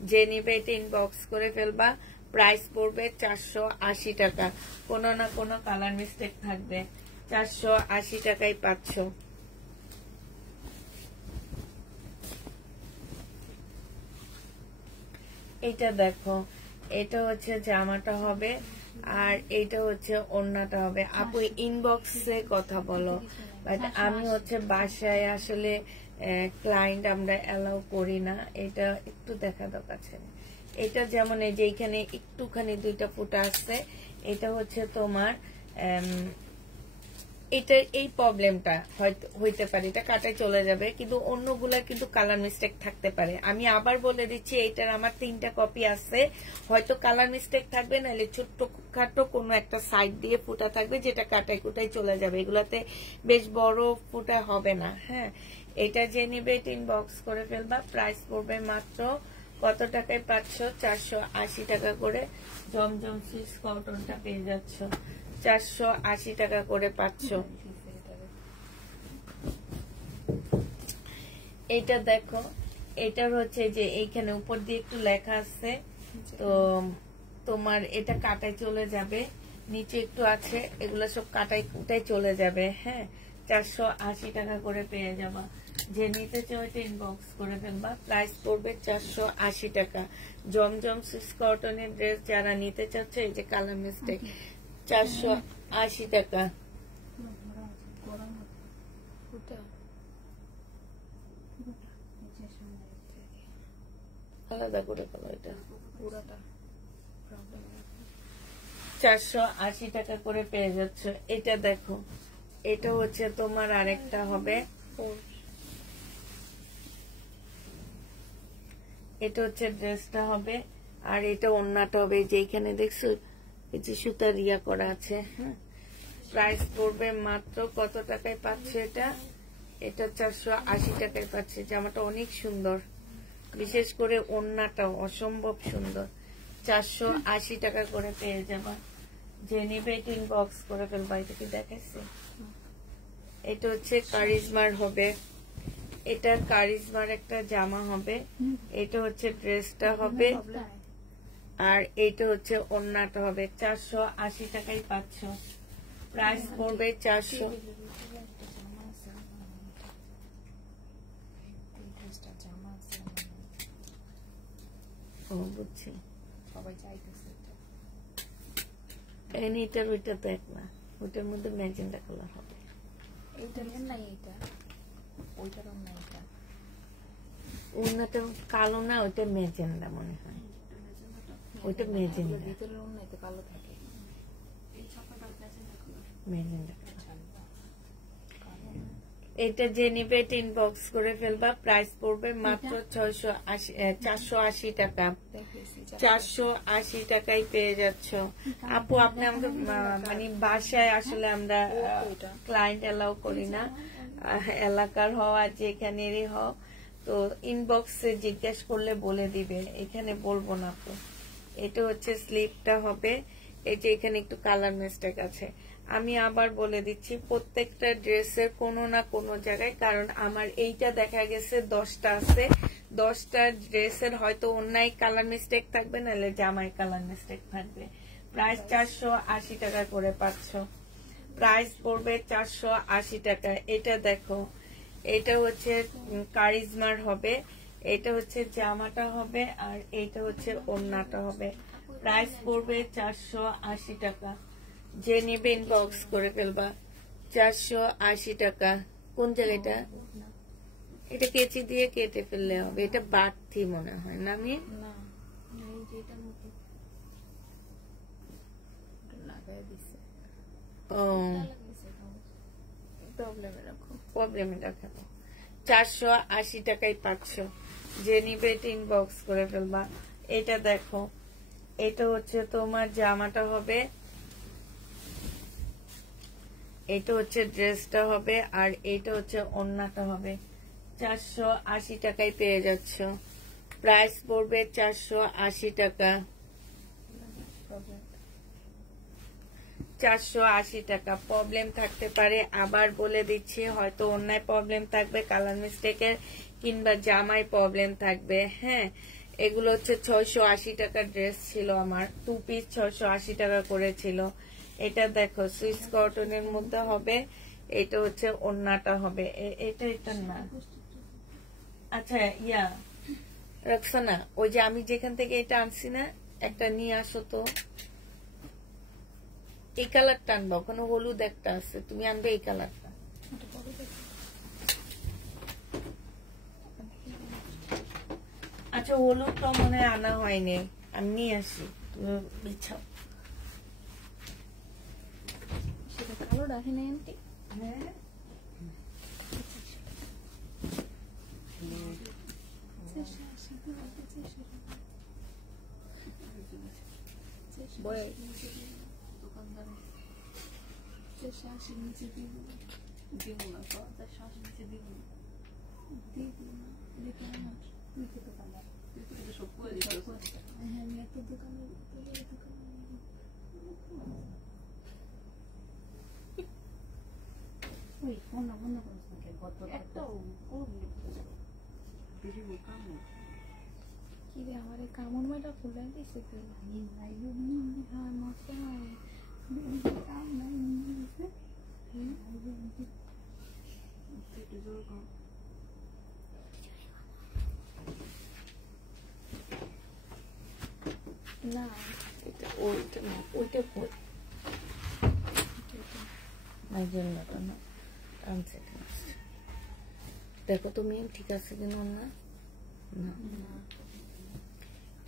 যে নিবে এটা ইনবক্স করে ফেলবা, প্রাইস পড়বে 480 টাকা। কোনো না কোনো কালার মিস্টেক থাকবে, 480 টাকায় পাচ্ছ। এইটা দেখো, এটা হচ্ছে জামাটা হবে আর এইটা হচ্ছে ওড়নাটা হবে। আপু ইনবক্সে কথা বলো, বাট আমি হচ্ছে বাসায় আসলে ক্লায়েন্ট আমরা অ্যালাউ করি না। এটা একটু দেখা দাও কাছে। এটা যেমন এই যে এখানে একটুখানি দুইটা ফুটা আসছে, এটা হচ্ছে তোমার এটা এই প্রবলেমটা হয়তো হইতে পারে, এটা কাটায় চলে যাবে, কিন্তু অন্যগুলা কিন্তু কালার মিস্টেক থাকতে পারে। আমি আবার বলে দিচ্ছি, এইটার আমার 3টা কপি আছে, হয়তো কালার মিস্টেক থাকবে, নাহলে ছোট্ট খাটো কোনো একটা সাইড দিয়ে ফুটা থাকবে যেটা কাটায় কুটাই চলে যাবে, এগুলাতে বেশ বড় ফুটা হবে না। হ্যাঁ, এটা যে নিবে এটা ইনবক্স করে ফেলবা, প্রাইস পড়বে মাত্র কত টাকায় পাচ্ছ? 480 টাকা করে। জমজম সুইস কটনটা পেয়ে যাচ্ছ 480 টাকা করে পাচ্ছ। এটা দেখো, এটার হচ্ছে যে এইখানে উপর দিয়ে একটু লেখা আছে, তো তোমার এটা কাটায় চলে যাবে, নিচে একটু আছে, এগুলো সব কাটাই কুটাই চলে যাবে। হ্যাঁ, 480 টাকা করে পেয়ে যাবা। যে নিতে চাও এটা ইনবক্স করে ফেলবা, প্রাইস পড়বে 480 টাকা। জমজম সুইস কটনের ড্রেস যারা নিতে চাচ্ছে, এই যে কালার মিস্টেক, 480 টাকা। আলাদা করে ফেলো এটা, 480 টাকা করে পেয়ে যাচ্ছ। এটা দেখো, এটা হচ্ছে তোমার আরেকটা হবে, এটা হচ্ছে ড্রেসটা হবে আর এটা ওড়নাটা হবে। যেখানে দেখছো এই যে সুতার ইয়া করা আছে। হ্যাঁ, প্রাইস পড়বে মাত্র কত টাকায় পাচ্ছে এটা? এটা 480 টাকায় পাচ্ছে। জামাটা অনেক সুন্দর, বিশেষ করে ওড়নাটা অসম্ভব সুন্দর। 480 টাকা করে পেয়ে যাবা। যে নিবে এটা ইনবক্স করে ফেলবা। এটা কি দেখাইছে? এটা হচ্ছে কারিজমার হবে, এটা কারিজমার একটা জামা হবে, এটা হচ্ছে ড্রেসটা হবে আর এইটা হচ্ছে ওড়নাটা হবে। 480 টাকায় পাচ্ছ, প্রাইস পড়বে 400। ও বুঝছি, সবাই চাইতেছে এটার ওইটা দেখ না, ওইটার মধ্যে ম্যাজেন্ডা কালার হবে। ওড়নাটা কালো না, ওইটা ম্যাজেন্ডা মনে হয়, ওইটা ম্যাজেন্ডা। এটা যে নিবে এটা ইনবক্স করে ফেলবা, প্রাইস পড়বে মাত্র 480 টাকা। 480 টাকায় পেয়ে যাচ্ছ। আপু আপনি আমাকে মানে বাসায় আসলে আমরা ক্লায়েন্ট এলাও করি না, এলাকার হওয়া যেখানেরই হও, তো ইনবক্সে জিজ্ঞেস করলে বলে দিবে, এখানে বলবো না। তো এটা হচ্ছে স্লিপটা হবে, এই যে এখানে একটু কালার মিস্টেক আছে। আমি আবার বলে দিচ্ছি, প্রত্যেকটা ড্রেসের কোনো না কোনো জায়গায়, কারণ আমার এইটা দেখা গেছে 10টা আছে, 10টা ড্রেসের হয়তো অন্যায় কালার মিস্টেক থাকবে, নাহলে জামাই কালার মিস্টেক থাকবে। প্রাইস 480 টাকা করে পাচ্ছ, প্রাইস পড়বে 480 টাকা। এটা দেখো, এটা হচ্ছে কারিজমার হবে, এটা হচ্ছে জামাটা হবে আর এইটা হচ্ছে ওড়নাটা হবে। প্রাইস পড়বে 480 টাকা। যে নিবে ইনবক্স করে ফেলবা, 480 টাকা। কোন জায়গাটা? এটা কেচি দিয়ে কেটে ফেললে হবে, এটা বাড়তি মনে হয় না? আমি প্রবলেমে রাখাবো। 480 টাকায় পাচ্ছ। যে নিবে এটা ইনবক্স করে ফেলবা। এটা দেখো, এটা হচ্ছে তোমার জামাটা হবে, এটা হচ্ছে ড্রেসটা হবে আর এটা হচ্ছে ওড়নাটা হবে। 480 টাকায় পেয়ে যাচ্ছ, প্রাইস পড়বে 480 টাকা। 480 টাকা। প্রবলেম থাকতে পারে, আবার বলে দিচ্ছি, হয়তো অন্যায় প্রবলেম থাকবে, কালার মিস্টেকের কিংবা জামায় প্রবলেম থাকবে। হ্যাঁ, এগুলো হচ্ছে 680 টাকার ড্রেস ছিল আমার, 2 পিস 680 টাকা করেছিল। এটা দেখো সুইস কটনের মধ্যে হবে, এটা হচ্ছে ওড়নাটা হবে। এটা না, আচ্ছা ইয়া রক্সানা, ওই যে আমি যেখান থেকে এটা আনছি না, একটা নিয়ে আসো তো। এই কালারটা আনবা, ওখানে হলুদ একটা আছে, তুমি আনবে এই কালারটা। আচ্ছা হলুদটা মনে হয় আনা হয়নি, আমি নিয়ে আসি, তুমি বিছাও। সেটা কালো রাখে নাই আন্টি। হ্যাঁ আমার কামড় মেয়েটা ফুলে দিছে না, ওইটা না, ওইটা কই জন্যটা না, দেখো তুমি ঠিক আছে কিনা না।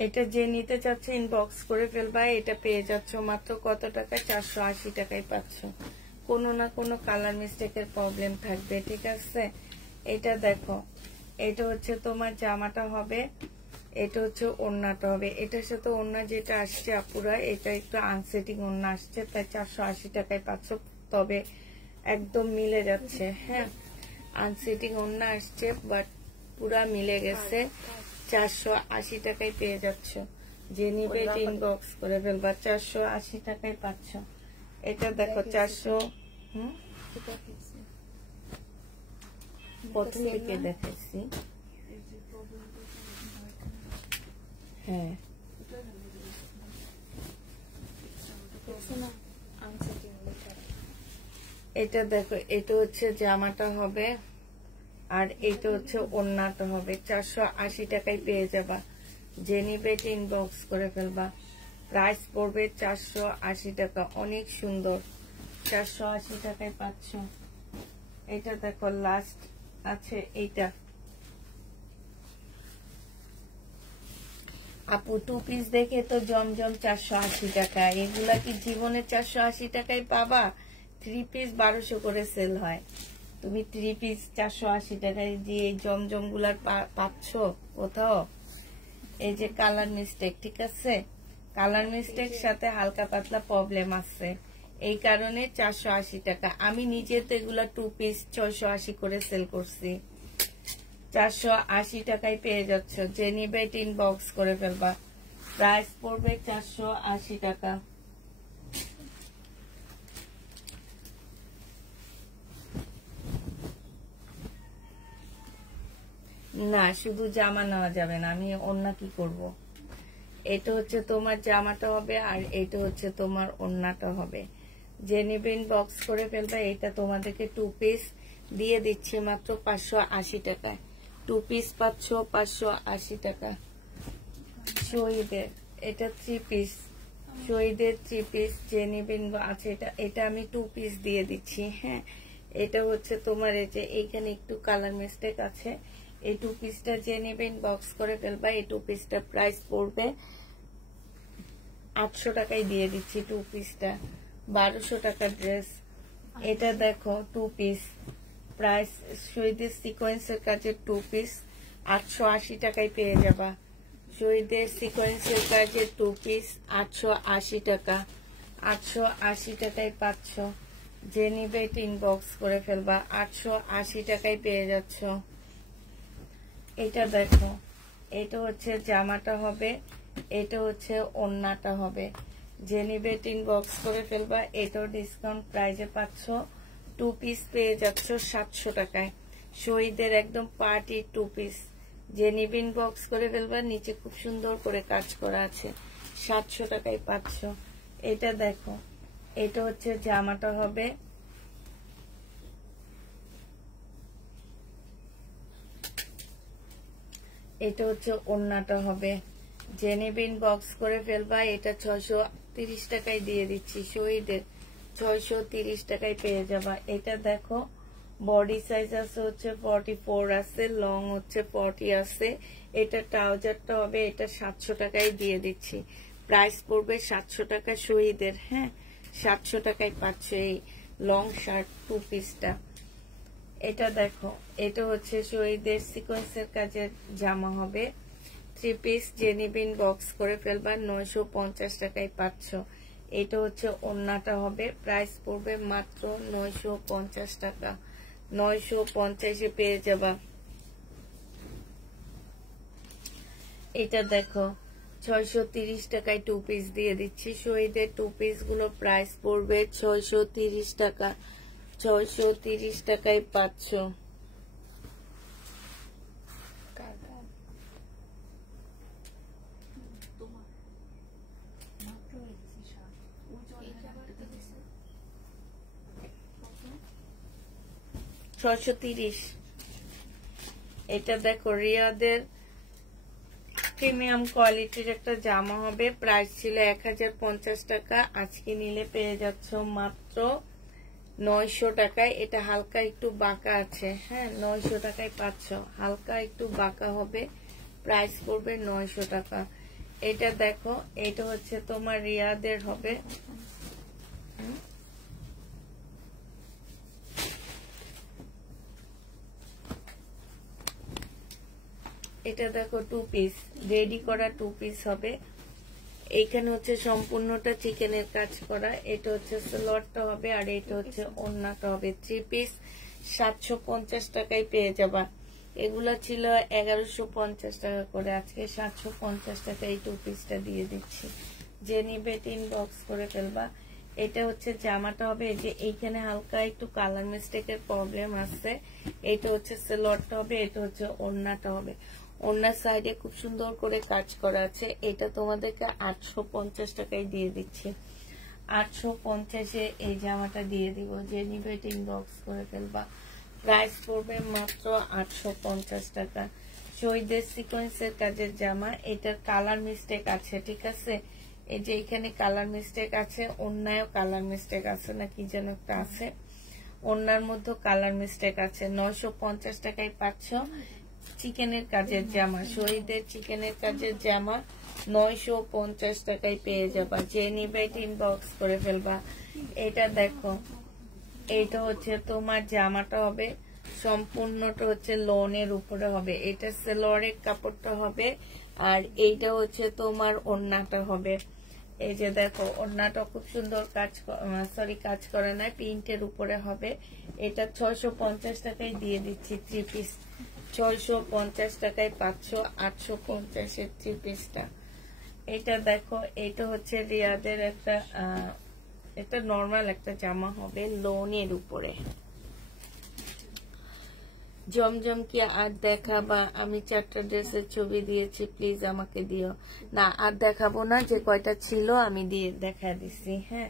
এটা যে নিতে চাচ্ছে ইনবক্স করে ফেলবা। এটা পেয়ে যাচ্ছ মাত্র কত টাকায়? 480 টাকায় পাচ্ছ। কোনো না কোনো কালার মিস্টেকের প্রবলেম থাকবে, ঠিক আছে। এটা দেখো, এটা হচ্ছে তোমার জামাটা হবে, এটা হচ্ছে ওড়নাটা হবে। এটার সাথে ওড়না যেটা আসছে আপুরা, এটা একটু আনসেটিং ওড়না আসছে, তাই 480 টাকায় পাচ্ছ। তবে একদম মিলে যাচ্ছে। হ্যাঁ, আনসেটিং ওড়না আসছে, বাট পুরা মিলে গেছে। 480 টাকায় পেয়ে যাচ্ছ। যে নিবে ইনবক্স করে ফেলবা, 480 টাকায় পাচ্ছ। এটা দেখো 400, প্রথম দিকে দেখাইছি। হ্যাঁ এটা দেখো, এটা হচ্ছে জামাটা হবে, আর এটা হচ্ছে ওড়নাটা হবে। 480 টাকায় পেয়ে যাবা। যে নিবে ইনবক্স করে ফেলবা। প্রাইস পড়বে 480 টাকা। অনেক সুন্দর, 480 টাকায় পাচ্ছ। এটা দেখো লাস্ট আছে এইটা। আপু 2 পিস দেখে তো জমজম 480 টাকা। এগুলা কি জীবনে 480 টাকায় পাবা? 3 পিস 1200 করে সেল হয়। তুমি 3 পিস 480 টাকায় যে এই জমজম গুলার পাচ্ছ কোথাও? এই যে কালার মিস্টেক, ঠিক আছে, কালার মিস্টেক সাথে হালকা পাতলা প্রবলেম আছে, এই কারণে 480 টাকা। আমি নিজে তো এগুলা 2 পিস 680 করে সেল করছি। 480 টাকায় পেয়ে যাচ্ছ। যে নিবে ইনবক্স করে ফেলবা। প্রাইস পড়বে 480 টাকা। না, শুধু জামা নেওয়া যাবে না, আমি ওড়না কি করব। এটা হচ্ছে তোমার জামাটা হবে, আর এটা হচ্ছে তোমার ওড়নাটা হবে। যে নিবে ইনবক্স করে ফেলবা। এটা তোমাদেরকে 2 পিস দিয়ে দিচ্ছি মাত্র 580 টাকায়। 2 পিস পাচ্ছ 580 টাকা। শহীদের এটা 3 পিস, শহীদের 3 পিস যে নিবেন আছে। এটা আমি 2 পিস দিয়ে দিচ্ছি। হ্যাঁ, এটা হচ্ছে তোমার এই যে এইখানে একটু কালার মিস্টেক আছে। এই 2 পিসটা যে নেবেন বক্স করে ফেলবা। এই 2 পিসটা প্রাইস পড়বে 800 টাকায় দিয়ে দিচ্ছি। 2 পিসটা 1200 টাকার ড্রেস। এটা দেখো 2 পিস, প্রাইস শহীদের সিকোয়েন্সের কাজের 2 পিস 880 টাকায় পেয়ে যাবা। শহীদের সিকোয়েন্সের কাজের 2 পিস 880 টাকা। 880 টাকায় পাচ্ছ। যে নিবে ইনবক্স করে ফেলবা। 880 টাকায় পেয়ে যাচ্ছ। এটা দেখো, এটা হচ্ছে জামাটা হবে, এটা হচ্ছে ওড়নাটা হবে। যে নিবে ইনবক্স করে ফেলবা। এটাও ডিসকাউন্ট প্রাইজে পাচ্ছ, 2 পিস পেয়ে যাচ্ছ 700 টাকায়। শহীদের একদম পার্টি 2 পিস, যে নিবে ইনবক্স করে ফেলবা। নিচে খুব সুন্দর করে কাজ করা আছে, 700 টাকায় পাচ্ছ। এটা দেখো, এটা হচ্ছে জামাটা হবে, এটা হচ্ছে ওড়নাটা হবে। যে নিবে ইনবক্স করে ফেলবা। এটা 630 টাকায় দিয়ে দিচ্ছি শহীদের, 630 টাকায় পেয়ে যাবা। এটা দেখো, বডি সাইজ আছে হচ্ছে 44 আছে, লং হচ্ছে 40 আছে। এটা ট্রাউজারটা হবে, এটা 700 টাকায় দিয়ে দিচ্ছি। প্রাইস পড়বে 700 টাকা শহীদের। হ্যাঁ, 700 টাকায় পাচ্ছে এই লং শার্ট 2 পিসটা। এটা দেখো, এটা হচ্ছে শহীদের সিকোয়েন্সের কাজের জামা হবে, 3 পিস। যে নিবে ইনবক্স করে ফেলবা, 950 টাকায় পাচ্ছ। এটা হচ্ছে ওড়নাটা হবে, প্রাইস পড়বে মাত্র 950 টাকা, 950-এ পেয়ে যাবা। এটা দেখো, 630 টাকায় 2 পিস দিয়ে দিচ্ছি শহীদের। 2 পিস গুলো প্রাইস পড়বে 630 টাকা, 630 টাকায় পাচ্ছ। এটা দেখো, রিয়াদের প্রিমিয়াম কোয়ালিটির একটা জামা হবে, প্রাইস ছিল 1050 টাকা, আজকে নিলে পেয়ে যাচ্ছ মাত্র 900 টাকায়। এটা হালকা একটু বাঁকা আছে, হ্যাঁ, 900 টাকায় পাচ্ছ। হালকা একটু বাঁকা হবে, প্রাইস পড়বে 900 টাকা। এটা দেখো, এটা হচ্ছে তোমার রিয়াদের হবে, এটা দেখো 2 পিস, রেডি করা 2 পিস হবে। এইখানে হচ্ছে সম্পূর্ণটা চিকেনের কাজ করা, এটা হচ্ছে সালোয়ারটা হবে, আর এটা হচ্ছে ওড়নাটা হবে। 3 পিস 750 টাকায় পেয়ে যাবা। এগুলা ছিল 1150 টাকা করে, আজকে 750 টাকায় এই 2 পিসটা দিয়ে দিচ্ছি। যে নিবে ইনবক্স করে ফেলবা। এটা হচ্ছে জামাটা হবে, এই যে এইখানে হালকা একটু কালার মিস্টেকের প্রবলেম আছে। এটা হচ্ছে সালোয়ারটা হবে, এটা হচ্ছে ওড়নাটা হবে। ওড়নার সাইডে খুব সুন্দর করে কাজ করা আছে। এটা তোমাদেরকে 850 টাকায় দিয়ে দিচ্ছি, 850-এ এই জামাটা দিয়ে দিব। যে নিবে ইনবক্স করে ফেলবা। প্রাইস পড়বে মাত্র 850 টাকা। শহীদের সিকোয়েন্সের কাজের জামা, এটার কালার মিস্টেক আছে, ঠিক আছে। এই যে এখানে কালার মিস্টেক আছে, ওড়নায়ও কালার মিস্টেক আছে, না কি যেন একটা আছে, ওড়নার মধ্যে কালার মিস্টেক আছে। 950 টাকায় পাচ্ছ চিকেনের কাজের জামা, শহীদের চিকেনের কাজের জামা 950 টাকায় পেয়ে যাবা। যে নিবে ইনবক্স করে ফেলবা। এটা দেখো, এইটা হচ্ছে তোমার জামাটা হবে, সম্পূর্ণটা হচ্ছে লোনের উপরে হবে। এটা সালোয়ারের কাপড়টা হবে, আর এইটা হচ্ছে তোমার ওড়নাটা হবে। এই যে দেখো, ওড়নাটা খুব সুন্দর কাজ, কাজ করে না, প্রিন্টের উপরে হবে। এটা 650 টাকায় দিয়ে দিচ্ছি 3 পিস, 650 টাকায় পাচ্ছ 850-এর 3 পিসটা। এটা দেখো, এটা হচ্ছে রিয়াদের একটা এটা নর্মাল একটা জামা হবে, লোনের উপরে। জমজম কি আর দেখাবা? আমি 4টা ড্রেসের ছবি দিয়েছি, প্লিজ আমাকে দিও। না, আর দেখাবো না, যে কয়টা ছিল আমি দিয়ে দেখা দিছি। হ্যাঁ,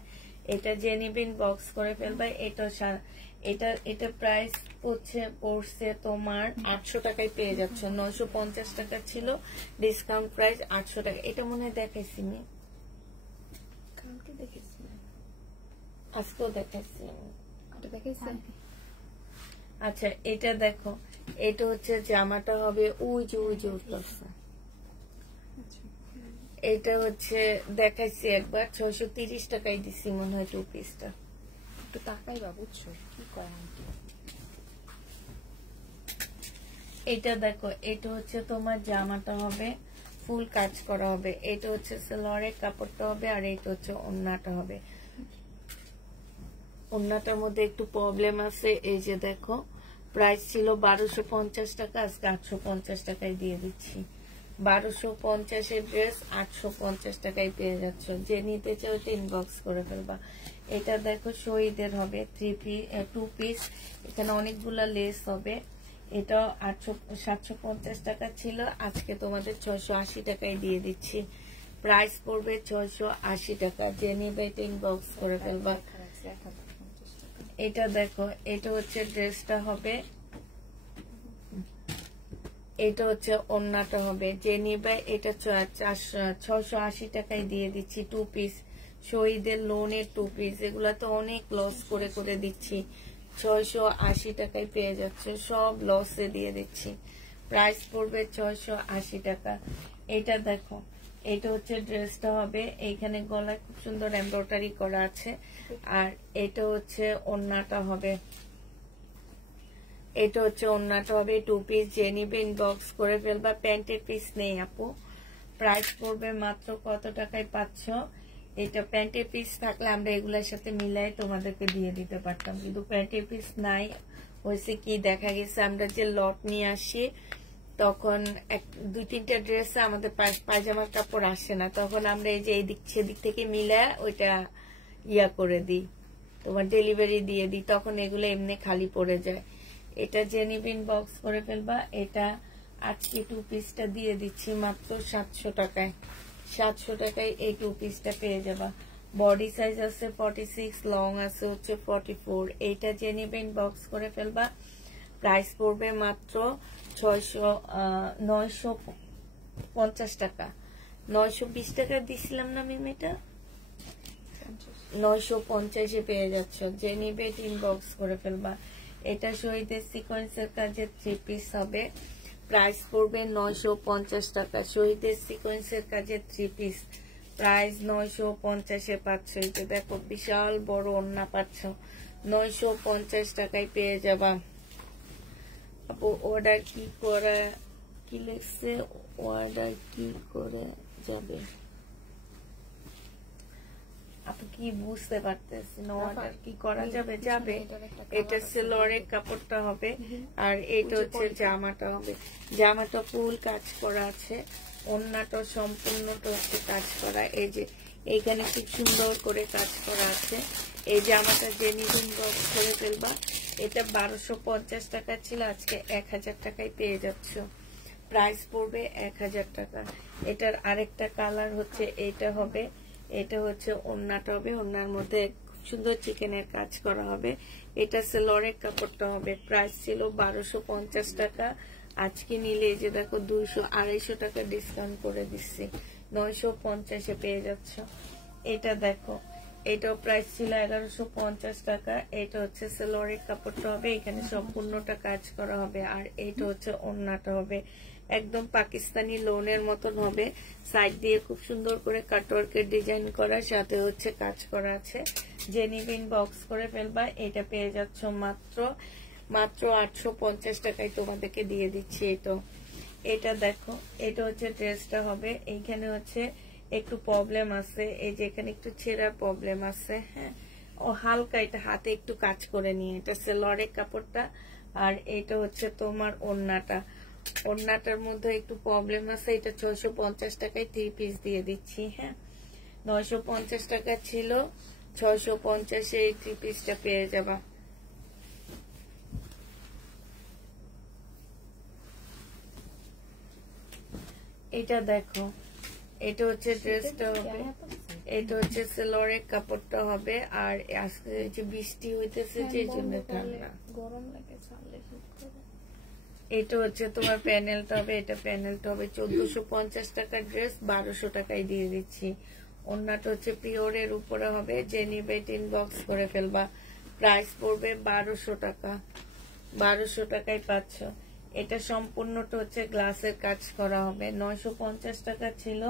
এটা যে নিবেন বক্স করে ফেলবা। এটা প্রাইস পড়ছে তোমার 800 টাকায় পেয়ে যাচ্ছ। 950 টাকা ছিল, ডিসকাউন্ট প্রাইস 800 টাকা। এটা মনে হয় দেখাইছি, কালকে দেখেছি, আজকেও দেখাইছি। আচ্ছা, এটা দেখো, এটা হচ্ছে জামাটা হবে, ওই যে উঠতেছে। এটা হচ্ছে দেখাইছি একবার, 630 টাকায় দিছি মনে হয় 2 পিসটা। একটু টাকাই বা বুঝছো কি করেন। এটা দেখো, এটা হচ্ছে তোমার জামাটা হবে, ফুল কাজ করা হবে। এটা হচ্ছে সালোয়ারের কাপড়টা হবে, আর এটা হচ্ছে ওড়নাটা হবে। ওড়নাটার মধ্যে একটু প্রবলেম আছে। এই যে দেখো, প্রাইস ছিল 1250 টাকা, আজকে 850 টাকায় দিয়ে দিচ্ছি। 1250 ড্রেস 850 টাকায় পেয়ে যাচ্ছ। যে নিতে চাও ইনবক্স করে ফেলবা। এটা দেখো শহীদের হবে 2 পিস, এখানে অনেকগুলা লেস হবে। এটা 750 টাকা ছিল, আজকে তোমাদের 680 টাকায় দিয়ে দিচ্ছি। প্রাইস পড়বে 680 টাকা। যে নিবে ইনবক্স করে ফেলবা। এটা দেখো, এটা হচ্ছে ড্রেসটা হবে, এটা হচ্ছে ওড়নাটা হবে। যে নিবে এটা 680 টাকায় দিয়ে দিচ্ছি। 2 পিস শহীদের লোনের 2 পিস, এগুলা তো অনেক লস করে করে দিচ্ছি। 680 টাকায় পেয়ে যাচ্ছে, সব লসে দিয়ে দিচ্ছি। প্রাইস পড়বে 680 টাকা। এটা দেখো, এটা হচ্ছে ড্রেসটা হবে, এইখানে গলায় খুব সুন্দর এমব্রয়ডারি করা আছে। আর এটা হচ্ছে ওড়নাটা হবে, এটা হচ্ছে ওড়নাটা হবে 2 পিস। যে নিবে ইনবক্স করে ফেলবা। প্যান্টের পিস নেই আপু। প্রাইস পড়বে মাত্র কত টাকায় পাচ্ছ? এটা প্যান্টের পিস থাকলে আমরা এগুলোর সাথে মিলাই তোমাদেরকে দিয়ে দিতে পারতাম, কিন্তু প্যান্টের পিস নাই। হয়েছে কি, দেখা গেছে আমরা যে লট নিয়ে আসি তখন 2-3টা ড্রেসে আমাদের পায়জামার কাপড় আসে না, তখন আমরা এই যে এদিক সেদিক থেকে মিলে ওইটা ইয়া করে দিই, তোমার ডেলিভারি দিয়ে দিই, তখন এগুলো এমনি খালি পড়ে যায়। এটা যে নিবে ইনবক্স করে ফেলবা। এটা আজকে 2 পিসটা দিয়ে দিচ্ছি মাত্র 700 টাকায়। 700 টাকায় এই 2 পিসটা পেয়ে যাবা। বডি সাইজ আছে 46, লং আছে হচ্ছে 44। এইটা যে নিবে ইনবক্স করে ফেলবা। প্রাইস পড়বে মাত্র 950 টাকা। 920 টাকা দিছিলাম না মিম? এটা 950-এ পেয়ে যাচ্ছ। যে নিবে ইনবক্স করে ফেলবা। এটা শহীদের সিকোয়েন্সের কাজে 3 পিস হবে। প্রাইস পড়বে 950 টাকা। শহীদের সিকোয়েন্সের কাজে 3 পিস, প্রাইস 950-এ পাচ্ছ। এটা দেখো বিশাল বড় ওড়না পাচ্ছ, 950 টাকায় পেয়ে যাবা। আপু অর্ডার কি করে, কি লিখছে, অর্ডার কি করে যাবে? আপনি কি বুঝতে পারতেছি না? অর্ডার কি করা যাবে? যাবে। এটা সেলোয়ারের কাপড়টা হবে, আর এটা হচ্ছে জামাটা হবে। জামাটা ফুল কাজ করা আছে, ওড়নাটা সম্পূর্ণটা হচ্ছে কাজ করা। এই যে এইখানে খুব সুন্দর করে কাজ করা আছে। এই জামাটা যে নিবেন বক্স করে ফেলবা। এটা 1250 টাকা ছিল, আজকে 1000 টাকায় পেয়ে যাচ্ছ। প্রাইস পড়বে 1000 টাকা। এটার আরেকটা কালার হচ্ছে এইটা হবে। এটা হচ্ছে ওড়নাটা হবে, ওড়নার মধ্যে খুব সুন্দর চিকেনের কাজ করা হবে। এটা সেলোয়ারের কাপড়টা হবে। প্রাইস ছিল 1250 টাকা, আজকে নিলে এই যে দেখো 200-250 টাকা ডিসকাউন্ট করে দিচ্ছি, 950-এ পেয়ে যাচ্ছ। এটা দেখো, এটাও প্রাইস ছিল 1150 টাকা। এটা হচ্ছে সেলোয়ারের কাপড়টা হবে, এখানে সম্পূর্ণটা কাজ করা হবে। আর এইটা হচ্ছে ওড়নাটা হবে, একদম পাকিস্তানি লোনের মতন হবে। সাইড দিয়ে খুব সুন্দর করে কাটওয়ার্কের ডিজাইন করা, সাথে হচ্ছে কাজ করা আছে। যে নিবেন বক্স করে ফেলবা। এটা পেয়ে যাচ্ছ মাত্র 850 টাকায় তোমাদেরকে দিয়ে দিচ্ছি। এটা দেখো, এটা হচ্ছে ড্রেসটা হবে। এইখানে হচ্ছে একটু প্রবলেম আছে, এই যে এখানে একটু ছেঁড়ার প্রবলেম আছে। হ্যাঁ, ও হালকা এটা হাতে একটু কাজ করে নিয়ে, এটা সেলোয়ারের কাপড়টা। আর এটা হচ্ছে তোমার ওড়নাটা, ওড়নাটার মধ্যে একটু প্রবলেম আছে। এটা 650 টাকায় 3 পিস দিয়ে দিচ্ছি। হ্যাঁ, 950 টাকা ছিল, 650-এ এই 3 পিসটা পেয়ে যাবা। এটা দেখো, এটা হচ্ছে ড্রেসটা হবে, এটা হচ্ছে সেলোয়ারের কাপড়টা হবে। আর আজকে যে বৃষ্টি হইতেছে যে জন্য ঠান্ডা গরম লাগে, চালে এটা হচ্ছে তোমার প্যানেলটা হবে। এটা প্যানেলটা হবে 1450 টাকার ড্রেস, 1200 টাকায় দিয়ে দিচ্ছি। ওড়নাটা হচ্ছে পিওরের উপরে হবে। যে নিবে ইনবক্স করে ফেলবা। প্রাইস পড়বে 1200 টাকা। 1200 টাকায় পাচ্ছ। এটা সম্পূর্ণটা হচ্ছে গ্লাসের কাজ করা হবে। 950 টাকা ছিল,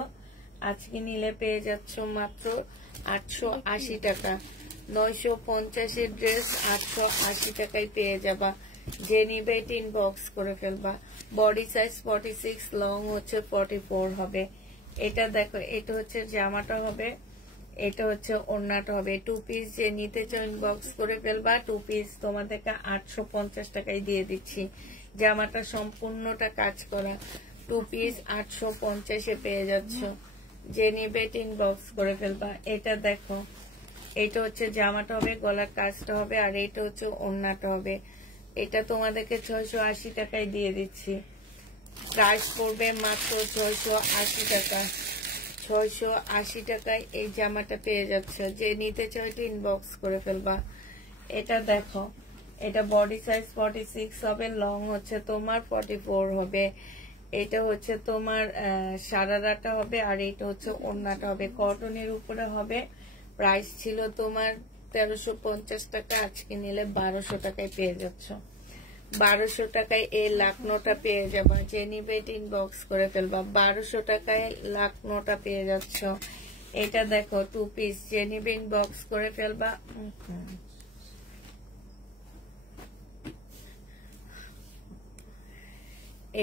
আজকে নিলে পেয়ে যাচ্ছ মাত্র 880 টাকা। 950-এর ড্রেস 880 টাকায় পেয়ে যাবা। যে নিবে ইনবক্স করে ফেলবা। বডি সাইজ 46, লং হচ্ছে 44 হবে। এটা দেখো, এটা হচ্ছে জামাটা হবে, এটা হচ্ছে ওড়নাটা হবে। 2 পিস যে নিতে চাও ইনবক্স করে ফেলবা। 2 পিস তোমাদেরকে 850 টাকায় দিয়ে দিচ্ছি। জামাটা সম্পূর্ণটা কাজ করা, টু পিস 850-এ পেয়ে যাচ্ছ। যে নিবে ইনবক্স করে ফেলবা। এটা দেখো, এটা হচ্ছে জামাটা হবে, গলার কাজটা হবে, আর এটা হচ্ছে ওড়নাটা হবে। এটা তোমাদেরকে 680 টাকায় দিয়ে দিচ্ছি। প্রাইস পড়বে মাত্র 680 টাকা। 680 টাকায় এই জামাটা পেয়ে যাচ্ছ। যে নিতে চাও এটা ইনবক্স করে ফেলবা। এটা দেখো, এটা বডি সাইজ 46 হবে, লং হচ্ছে তোমার 44 হবে। এটা হচ্ছে তোমার সারারাটা হবে, আর এটা হচ্ছে ওড়নাটা হবে, কটনের উপরে হবে। প্রাইস ছিল তোমার 1350 টাকা, আজকে নিলে 1200 টাকায় পেয়ে যাচ্ছ। 1200 টাকায় এই লাকনোটা পেয়ে যাবা। যে নিবে ইনবক্স করে ফেলবা। 1200 টাকায় লাকনোটা পেয়ে যাচ্ছ। এটা দেখো টু পিস, যে নিবে ইনবক্স করে ফেলবা।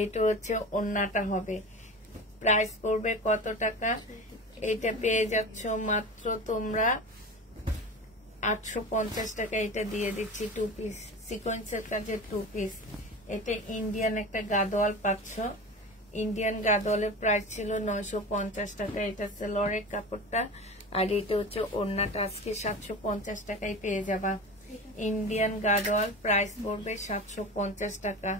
এইটা হচ্ছে ওড়নাটা হবে। প্রাইস পড়বে কত টাকা? এটা পেয়ে যাচ্ছ মাত্র তোমরা 850 টাকা। এটা দিয়ে দিচ্ছি টু পিস, সিকোয়েন্সের কাজের টু পিস। এটা ইন্ডিয়ান একটা গাদোয়াল পাচ্ছ। ইন্ডিয়ান গাদোয়ালের প্রাইস ছিল 950 টাকা। এটা সেলরের কাপড়টা, আর এটা হচ্ছে ওড়নাটা। আজকে 750 টাকায় পেয়ে যাবা। ইন্ডিয়ান গাদোয়াল প্রাইস পড়বে 750 টাকা।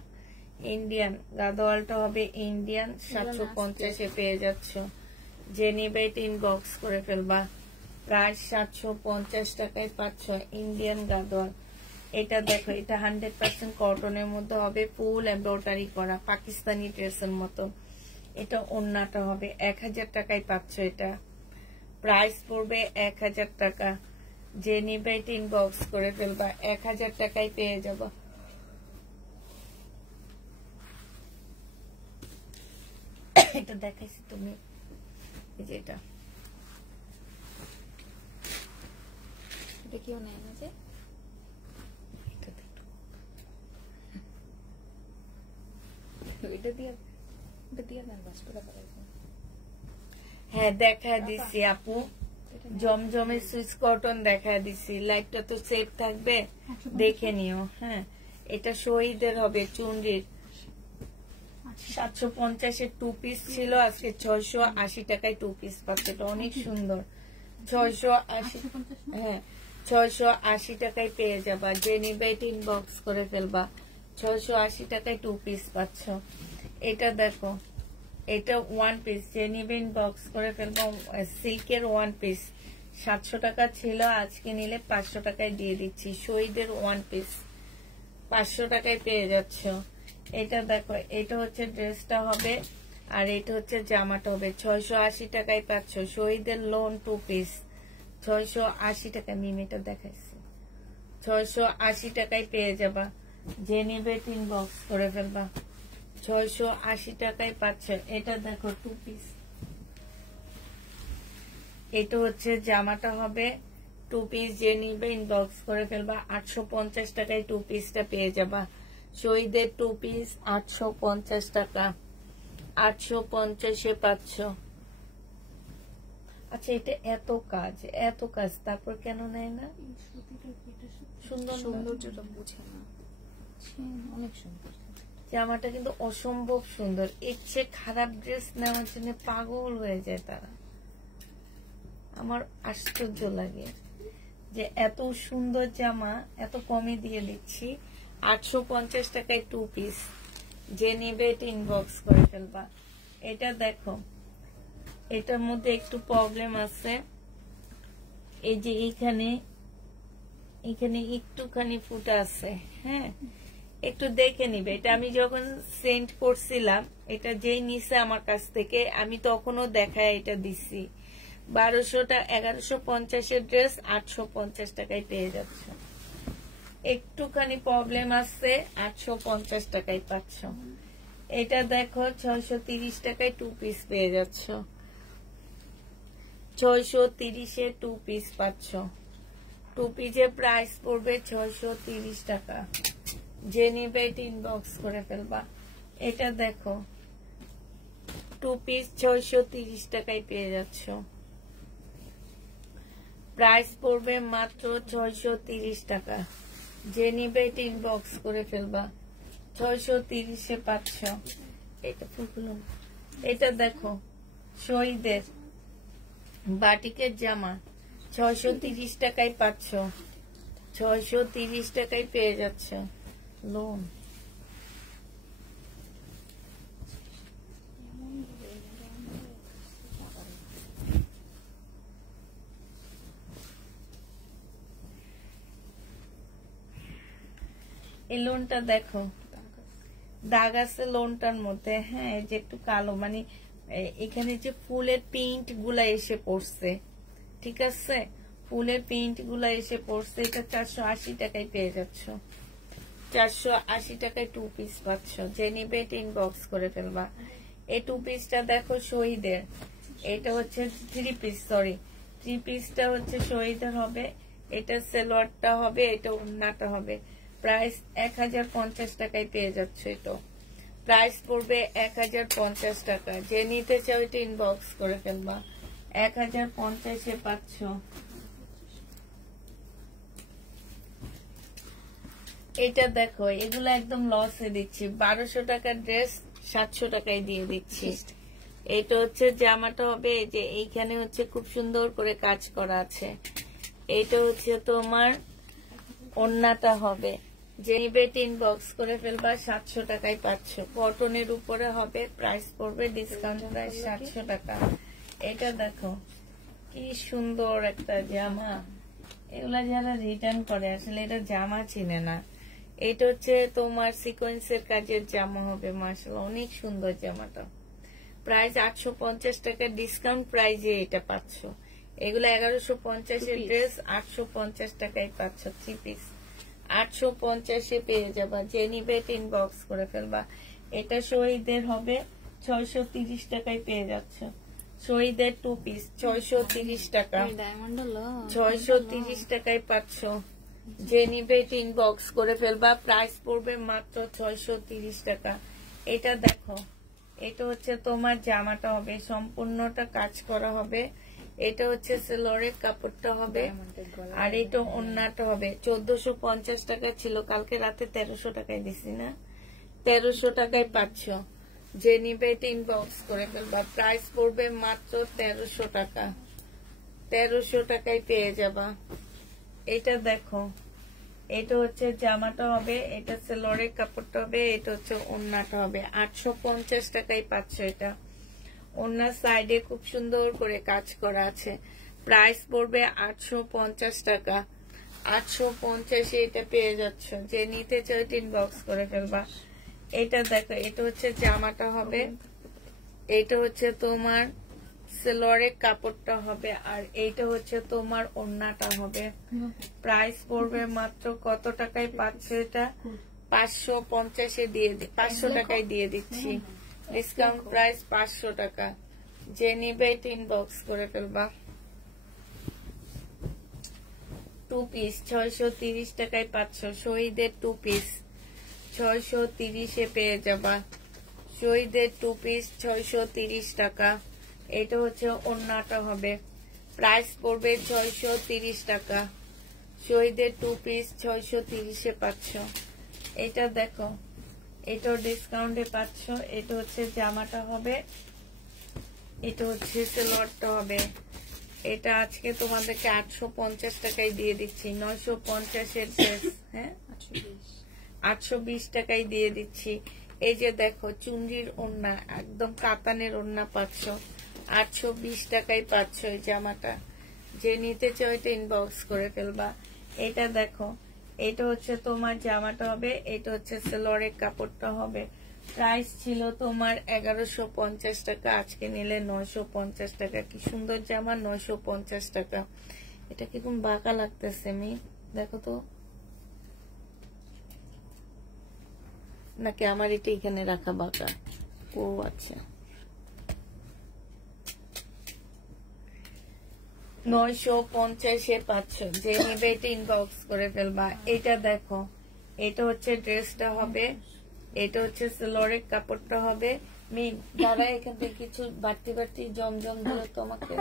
ইন্ডিয়ান গাদোয়ালটা হবে ইন্ডিয়ান, 750-এ পেয়ে যাচ্ছ। যে নিবে ইনবক্স করে ফেলবা। প্রাইস 750 টাকায় পাচ্ছ ইন্ডিয়ান গাদোয়াল। এটা দেখো, এটা 100% কটনের মধ্যে হবে, ফুল এমব্রয়ডারি করা, পাকিস্তানি ড্রেসের মতো। এটা ওড়নাটা হবে। 1000 টাকায় পাচ্ছ এটা। প্রাইস পড়বে 1000 টাকা। যে নিবে ইনবক্স করে ফেলবা। 1000 টাকায় পেয়ে যাবো। এটা দেখাইছি তুমি, যেটা এটা কেউ নেয় না যে, হ্যাঁ দেখা দিছি আপু, জমজমের সুইচ কটন দেখা দিছি। লাইভটা তো সেট থাকবে, দেখে নিও। হ্যাঁ, এটা শহীদের হবে চুনরির। 750-এর টু পিস ছিল, আজকে 680 টাকায় টু পিস পাচ্ছে। এটা অনেক সুন্দর। 680, হ্যাঁ 680 টাকায় পেয়ে যাবা। যে নিবে ইনবক্স করে ফেলবা। 680 টাকায় টু পিস পাচ্ছ। এটা দেখো, এটা ওয়ান পিস। যে নিবে ইনবক্স করে ফেলবা। সিল্কের ওয়ান পিস 700 টাকা ছিল, আজকে নিলে 500 টাকায় দিয়ে দিচ্ছি। শহীদের ওয়ান পিস 500 টাকায় পেয়ে যাচ্ছ। এটা দেখো, এটা হচ্ছে ড্রেসটা হবে, আর এটা হচ্ছে জামাটা হবে। 680 টাকায় পাচ্ছ। শহীদের লোন টু পিস 680 টাকা। মিমিটা দেখাইছি। 680 টাকায় পেয়ে যাবা। যে নিবে ইনবক্স করে ফেলবা। 680 টাকায় পাচ্ছ। এটা দেখো টু পিস। এটা হচ্ছে জামাটা হবে টু পিস। যে নিবে ইনবক্স করে ফেলবা। 850 টাকায় টু পিসটা পেয়ে যাবা। শহীদের টু পিস 850 টাকা। 850-এ পাচ্ছ। আচ্ছা, এটা এত কাজ, এত কাজ, তারপর কেন নেয় না? সুন্দর, সৌন্দর্যটা বুঝে না, অনেক সুন্দর। জামাটা কিন্তু অসম্ভব সুন্দর। এর চেয়ে খারাপ ড্রেস নেওয়ার জন্য পাগল হয়ে যায় তারা। আমার আশ্চর্য লাগে যে এত সুন্দর জামা এত কমে দিয়ে দিচ্ছি। 850 টাকায় টু পিস। যে নিবে এটা ইনবক্স করে ফেলবা। এটা দেখো, এটার মধ্যে একটু প্রবলেম আছে। এই যে এখানে একটুখানি ফুটা আছে। হ্যাঁ, একটু দেখে নিবে। এটা আমি যখন সেন্ড করছিলাম, এটা যেই নিছে আমার কাছ থেকে, আমি তখনও দেখায় এটা দিছি। 1150-এর ড্রেস 850 টাকায় পেয়ে যাচ্ছে। একটুখানি প্রবলেম আছে, 850 টাকায় পাচ্ছ। এটা দেখো, 630 টাকায় টু পিস পেয়ে যাচ্ছ। 630-এ টু পিস পাচ্ছ। টু পিসের প্রাইস পড়বে 630 টাকা। যে নিবে ইনবক্স করে ফেলবা। এটা দেখো, টু পিস 630 টাকায় পেয়ে যাচ্ছ। প্রাইস পড়বে মাত্র 630 টাকা। যে নিবে ইনবক্স করে ফেলবা। 630-এ পাচ্ছ। এটা ফুলগুলো, এটা দেখো শহীদের বাটিকের জামা 630 টাকায় পাচ্ছ, 630 টাকায় পেয়ে যাচ্ছ। লোন এই লোনটা দেখো, দাগ আছে লোনটার মধ্যে। হ্যাঁ, এই যে একটু কালো, মানে এখানে যে ফুলের প্রিন্ট গুলা এসে পড়ছে, ঠিক আছে, ফুলের প্রিন্ট গুলা এসে পড়ছে। এটা 480 টাকায় পেয়ে যাচ্ছ, 480 টাকায় 2 পিস পাচ্ছ। যে নিবে ইনবক্স করে ফেলবা। এই 2 পিসটা দেখো শহীদের, এটা হচ্ছে 3 পিস, সরি 3 পিসটা হচ্ছে শহীদের হবে, এটা সেলোয়ারটা হবে, এটা ওড়নাটা হবে। প্রাইস 1050 টাকায় পেয়ে যাচ্ছ। এটা প্রাইস পড়বে 1050 টাকা। যে নিতে চাও এটা ইনবক্স করে ফেলবা। 1050-এ পাচ্ছ। এটা দেখো, এগুলো একদম লসে দিচ্ছি। 1200 টাকার ড্রেস 700 টাকায় দিয়ে দিচ্ছি। এটা হচ্ছে জামাটা হবে, এই যে এইখানে হচ্ছে খুব সুন্দর করে কাজ করা আছে। এটা হচ্ছে তোমার ওড়নাটা হবে। যে নিবে ইনবক্স করে ফেলবা। 700 টাকায় পাচ্ছ। কটনের উপরে হবে, প্রাইস পড়বে ডিসকাউন্ট প্রাইস 700 টাকা। এটা দেখো কি সুন্দর একটা জামা। এগুলা যারা রিটার্ন করে আসলে এটা জামা চিনে না। এটা হচ্ছে তোমার সিকোয়েন্সের কাজের জামা হবে। মাশাআল্লাহ, অনেক সুন্দর জামাটা। প্রাইস 850 টাকা, ডিসকাউন্ট প্রাইজে এটা পাচ্ছ। এগুলো 1150-এর ড্রেস 850 টাকায় পাচ্ছ। 3 পিস 850-এ পেয়ে যাবা। যে নিবে ইনবক্স করে ফেলবা। এটা শহীদের হবে, 630 টাকায় পেয়ে যাচ্ছ। শহীদের 2 পিস 630 টাকা, 630 টাকায় পাচ্ছ। যে নিবে ইনবক্স করে ফেলবা। প্রাইস পড়বে মাত্র 630 টাকা। এটা দেখো, এটা হচ্ছে তোমার জামাটা হবে, সম্পূর্ণটা কাজ করা হবে। এটা হচ্ছে সেলোয়ারের কাপড়টা হবে, আর এটা ওড়নাটা হবে। 1450 টাকা ছিল, কালকে রাতে 1300 টাকায় দিছি না, 1300 টাকায় পাচ্ছ। যে নিবে ইনবক্স করে ফেলবা। প্রাইস পড়বে মাত্র 1300 টাকা, 1300 টাকায় পেয়ে যাবা। এটা দেখো, এটা হচ্ছে জামাটা হবে, এটা সেলোয়ারের কাপড়টা হবে, এটা হচ্ছে ওড়নাটা হবে। 850 টাকায় পাচ্ছ। এটা ওড়নার সাইডে খুব সুন্দর করে কাজ করা আছে। প্রাইস পড়বে 850 টাকা, 850-এ এটা পেয়ে যাচ্ছ। যে নিতে চাও ইনবক্স করে ফেলবা। এটা দেখো, এটা হচ্ছে জামাটা হবে, এটা হচ্ছে তোমার সেলোয়ারের কাপড়টা হবে, আর এইটা হচ্ছে তোমার ওড়নাটা হবে। প্রাইস পড়বে মাত্র কত টাকায় পাচ্ছ? এটা 550-এ দিয়ে 500 টাকায় দিয়ে দিচ্ছি। ডিসকাউন্ট প্রাইস 500 টাকা। যে নিবে ইনবক্স করে ফেলবা। 2 পিস 630 টাকায় পাচ্ছ। শহীদের 2 পিস 630-এ পেয়ে যাবা। শহীদের 2 পিস 630 টাকা। এটা হচ্ছে ওড়নাটা হবে, প্রাইস পড়বে 630 টাকা। শহীদের 2 পিস 630-এ পাচ্ছ। এটা দেখো, এটাও ডিসকাউন্টে পাচ্ছ। এটা হচ্ছে জামাটা হবে, এটা হচ্ছে সেলোয়ারটা হবে। এটা আজকে তোমাদেরকে 850 টাকায় দিয়ে দিচ্ছি। 950-এর ড্রেস, হ্যাঁ 820 টাকায় দিয়ে দিচ্ছি। এই যে দেখো, চুনরির ওড়না, একদম কাতানের ওড়না পাচ্ছ। 820 টাকায় পাচ্ছ এই জামাটা। যে নিতে চাও এটা ইনবক্স করে ফেলবা। এটা দেখো, এটা হচ্ছে তোমার জামাটা হবে, এটা হচ্ছে সেলোয়ারের কাপড়টা হবে। প্রাইস ছিল তোমার 1150 টাকা, আজকে নিলে 950 টাকা। কি সুন্দর জামা, 950 টাকা। এটা কিরকম বাঁকা লাগতেছে মি, দেখো তো, নাকি আমার এটা এখানে রাখা বাঁকা? ও আচ্ছা, 950-এ পাচ্ছ। যে নিবে এটা ইনবক্স করে ফেলবা। এটা দেখো, এটা হচ্ছে ড্রেসটা হবে, এটা হচ্ছে সেলোয়ারের কাপড়টা হবে। মি দাঁড়া, এখান থেকে কিছু বাড়তি বাড়তি জমজম দিল তোমাকে।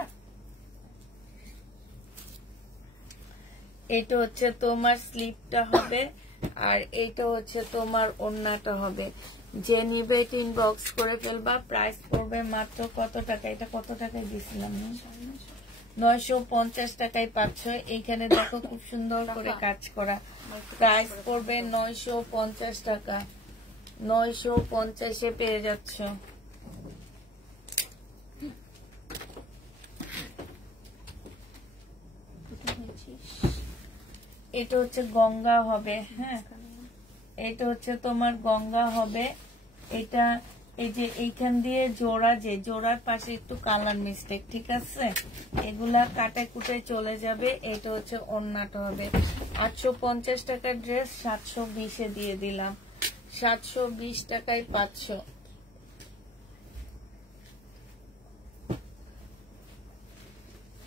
এটা হচ্ছে তোমার স্লিপটা হবে, আর এইটা হচ্ছে তোমার ওড়নাটা হবে। যে নিবে এটা ইনবক্স করে ফেলবা। প্রাইস পড়বে মাত্র কত টাকা, এটা কত টাকায় দিয়েছিলাম না, 950 টাকায় পাচ্ছ। এইখানে দেখো খুব সুন্দর করে কাজ করা। প্রাইস পড়বে 950 টাকা, 950-এ পেয়ে যাচ্ছ। এটা হচ্ছে গঙ্গা হবে, হ্যাঁ এটা হচ্ছে তোমার গঙ্গা হবে। এটা এই যে এইখান দিয়ে জোড়া, যে জোড়ার পাশে একটু কালার মিস্টেক, ঠিক আছে, এগুলা কাটায় কুটায় চলে যাবে। এটা হচ্ছে ওড়নাটা হবে। 850 টাকার ড্রেস 720-এ দিয়ে দিলাম, 720 টাকায় পাচ্ছ।